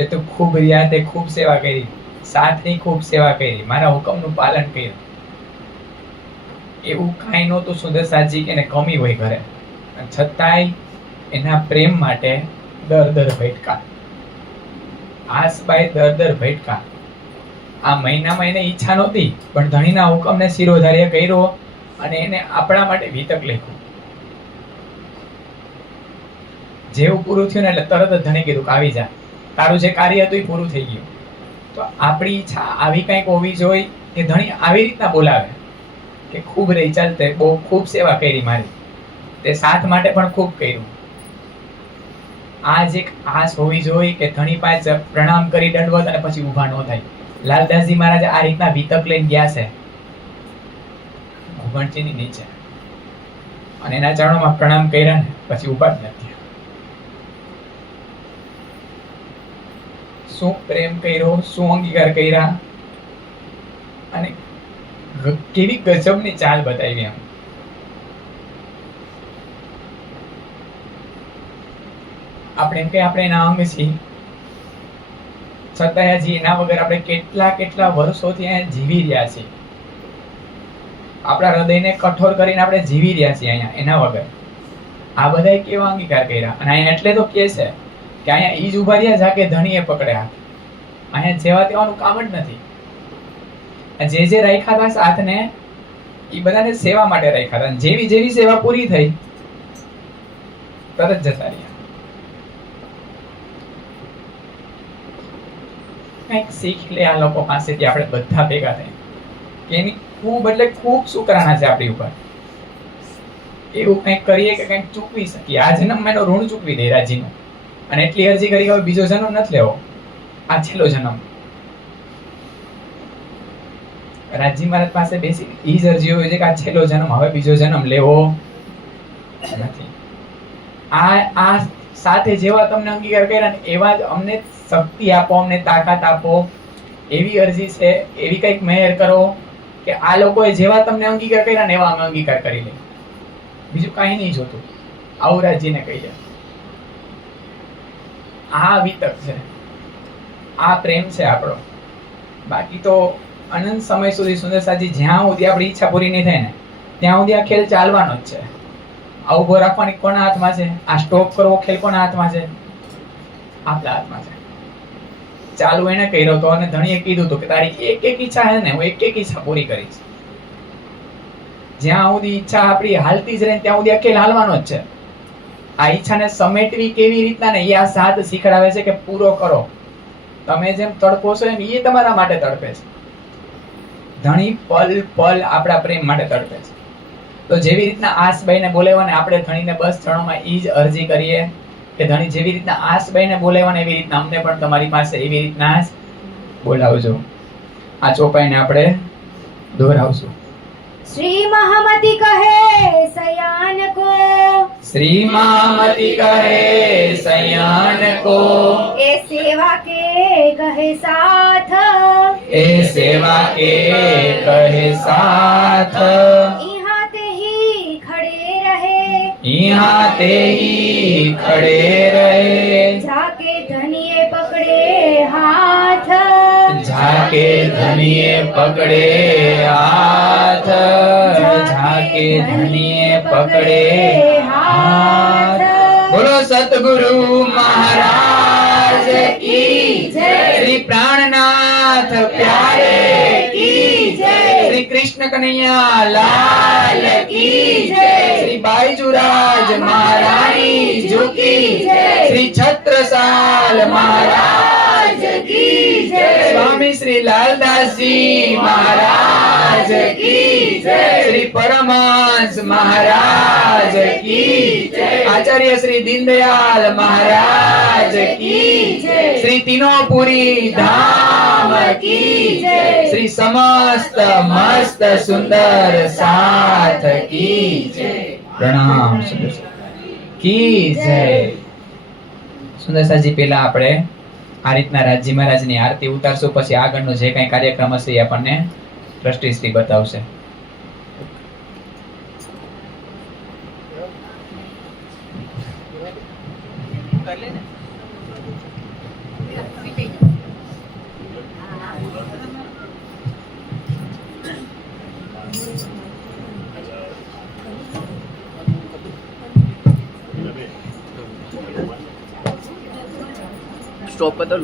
એ તો ખૂબ રહ્યા, તે ખૂબ સેવા કરી, સાથની ખૂબ સેવા કરી, મારા હુકમનું પાલન કર્યું. એવું કાંઈ નહોતું સુંદર સાજી કે એને કમી હોય ઘરે, છતાંય એના પ્રેમ માટે દર ભટકા. આસબાઈ દર ભટકા. આ મહિનામાં એને ઈચ્છા નહોતી, પણ ધણીના હુકમને શિરોધાર્ય કર્યો અને એને આપણા માટે વિતક લખ્યું. જેવું પૂરું થયું ને એટલે તરત જ ધણી કીધું કે આવી જા, તારું જે કાર્ય હતું એ પૂરું થઈ ગયું. તો આપણી ઈચ્છા આવી કંઈક હોવી જોઈએ કે ધણી આવી રીતના બોલાવે કે ખૂબ રહી ચાલતે, બહુ ખૂબ સેવા કરી મારી, તે સાથ માટે પણ ખૂબ કર્યું. આજ એક આસ હોવી જોઈએ કે ધણી પાસે પ્રણામ કરી દંડવત અને પછી ઊભા ન થાય. લાલદાસજી મહારાજ આ રીતના વિતક લઈને ગયા છે ઘુમણચીની નીચે અને એના ચરણોમાં પ્રણામ કર્યા ને પછી ઊભા જ નથી. શું પ્રેમ કર્યો, શું અંગીકાર કર્યા અને કેવી ગજબની ચાલ બતાવી. એમ આપણે એમ કે આપણે એના અંગ છીએ, છતાં હજી એના વગર આપણે કેટલા વર્ષોથી અહીંયા જીવી રહ્યા છીએ. આપણા હૃદયને કઠોર કરીને આપણે જીવી રહ્યા છીએ અહીંયા એના વગર. આ બધા કેવા અંગીકાર કર્યા. અને અહીંયા એટલે તો કે છે કે અહીંયા ઈ જ ઉભા રહ્યા જાકે ધણીએ પકડે હાથ. અહીંયા જેવા તેવાનું કામ જ નથી. જે રાખ્યા હતા સાથને એ બધાને સેવા માટે રાખ્યા હતા. જેવી સેવા પૂરી થઈ તરત જતા રહ્યા. કંઈક શીખ લે આ લોકો પાસેથી આપણે બધા ભેગા થઈ કે એની ખૂબ એટલે ખૂબ શુકરાના છે આપણી ઉપર. એવું કંઈક કરીએ કે કંઈક ચૂકવી શકીએ. આ જન્મ એનો ઋણ ચૂકવી દે રાજીનું. અને એટલી અરજી કરી કે બીજો જન્મ નથી લેવો, આ છેલ્લો જન્મ. રાજી મહારાજ પાસે બેસી ઈ જ અરજી હોય છે કે આ છેલ્લો જન્મ, હવે બીજો જન્મ લેવો નથી. આ સાથે જેવા તમને અંગીકાર કર્યા ને એવા જ અમને શક્તિ આપો, અમને તાકાત આપો, એવી અરજી છે. એવી કંઈક મહેર કરો કે આ લોકોએ જેવા તમને અંગીકાર કર્યા ને એવા અમે અંગીકાર કરી લઈએ. બીજું કાંઈ નહીં જોતું. આવું રાજીને કહીએ. આ વિતક છે, આ પ્રેમ છે આપણો. બાકી તો અનંત સમય સુધી સુંદર સાજી જ્યાં સુધી આપણી ઈચ્છા પૂરી નહીં થાય ને ત્યાં સુધી આ ખેલ ચાલવાનો જ છે. આ ઉભો રાખવાની કોના હાથમાં છે? આ સ્ટોપ કરવો ખેલ કોના હાથમાં છે? આપણા હાથમાં છે. ચાલુ એને કર્યો તો અને ધણીએ કીધું તો કે તારી એક ઈચ્છા છે ને હું એક ઈચ્છા પૂરી કરીશ. જ્યાં સુધી ઈચ્છા આપણી હાલતી જ રહે ત્યાં સુધી આ ખેલ હાલવાનો જ છે. આ ઈચ્છાને સમેટવી કેવી રીતના ને એ આ સાથ શીખડાવે છે કે પૂરો કરો. તમે જેમ તડપો છો એમ એ તમારા માટે તડપે છે. ધણી પલ આપણા પ્રેમ માટે તડપે છે. તો જેવી રીતના આસબાઈને બોલાવવાને આપણે ધણીને બસ ચરણોમાં ઈ જ અરજી કરીએ કે ધણી જેવી રીતના આસબાઈને બોલાવવાને એવી રીતના અમને પણ તમારી પાસે એવી રીતના જ બોલાવજો. આ ચોપાઈને આપણે દોહરાવશું. श्री महामती कहे सयान को, श्री महामती कहे सयान को, ए सेवा के कहे साथ, ए सेवा के कहे साथ, यहाँ ते ही खड़े रहे, यहाँ ते ही खड़े रहे, जाके धनिये पकड़े हाथ, जाके धनिये पकड़े हाथ, जाके धनिये પકડે હાથ. બોલો સતગુરુ મહારાજ કી જય. શ્રી પ્રાણનાથ પ્યારે કી જય. શ્રી કૃષ્ણ કનૈયા લાલ કી જય. શ્રી બાઈજુરાજ મહારાણી ઝુકી જય. શ્રી છત્રસાલ મહારાજ કી જય. સ્વામી શ્રી લાલદાસજી મહારાજ કી શ્રી પરમહંસ મહારાજ કી આચાર્ય શ્રી દીનદયાલ મહારાજ કી શ્રી તીનોપુરી ધામ કી શ્રી સમસ્ત મસ્ત સુંદર સાથ કી પ્રણામ સુંદર કી જય. સુંદર સાજી પેલા આપણે આ રીતના રાજી મહારાજની આરતી ઉતારશું, પછી આગળનો જે કઈ કાર્યક્રમ હશે એ આપણને ટ્રસ્ટીશ્રી બતાવશે. કર લે ને. સ્ટોપ કરતો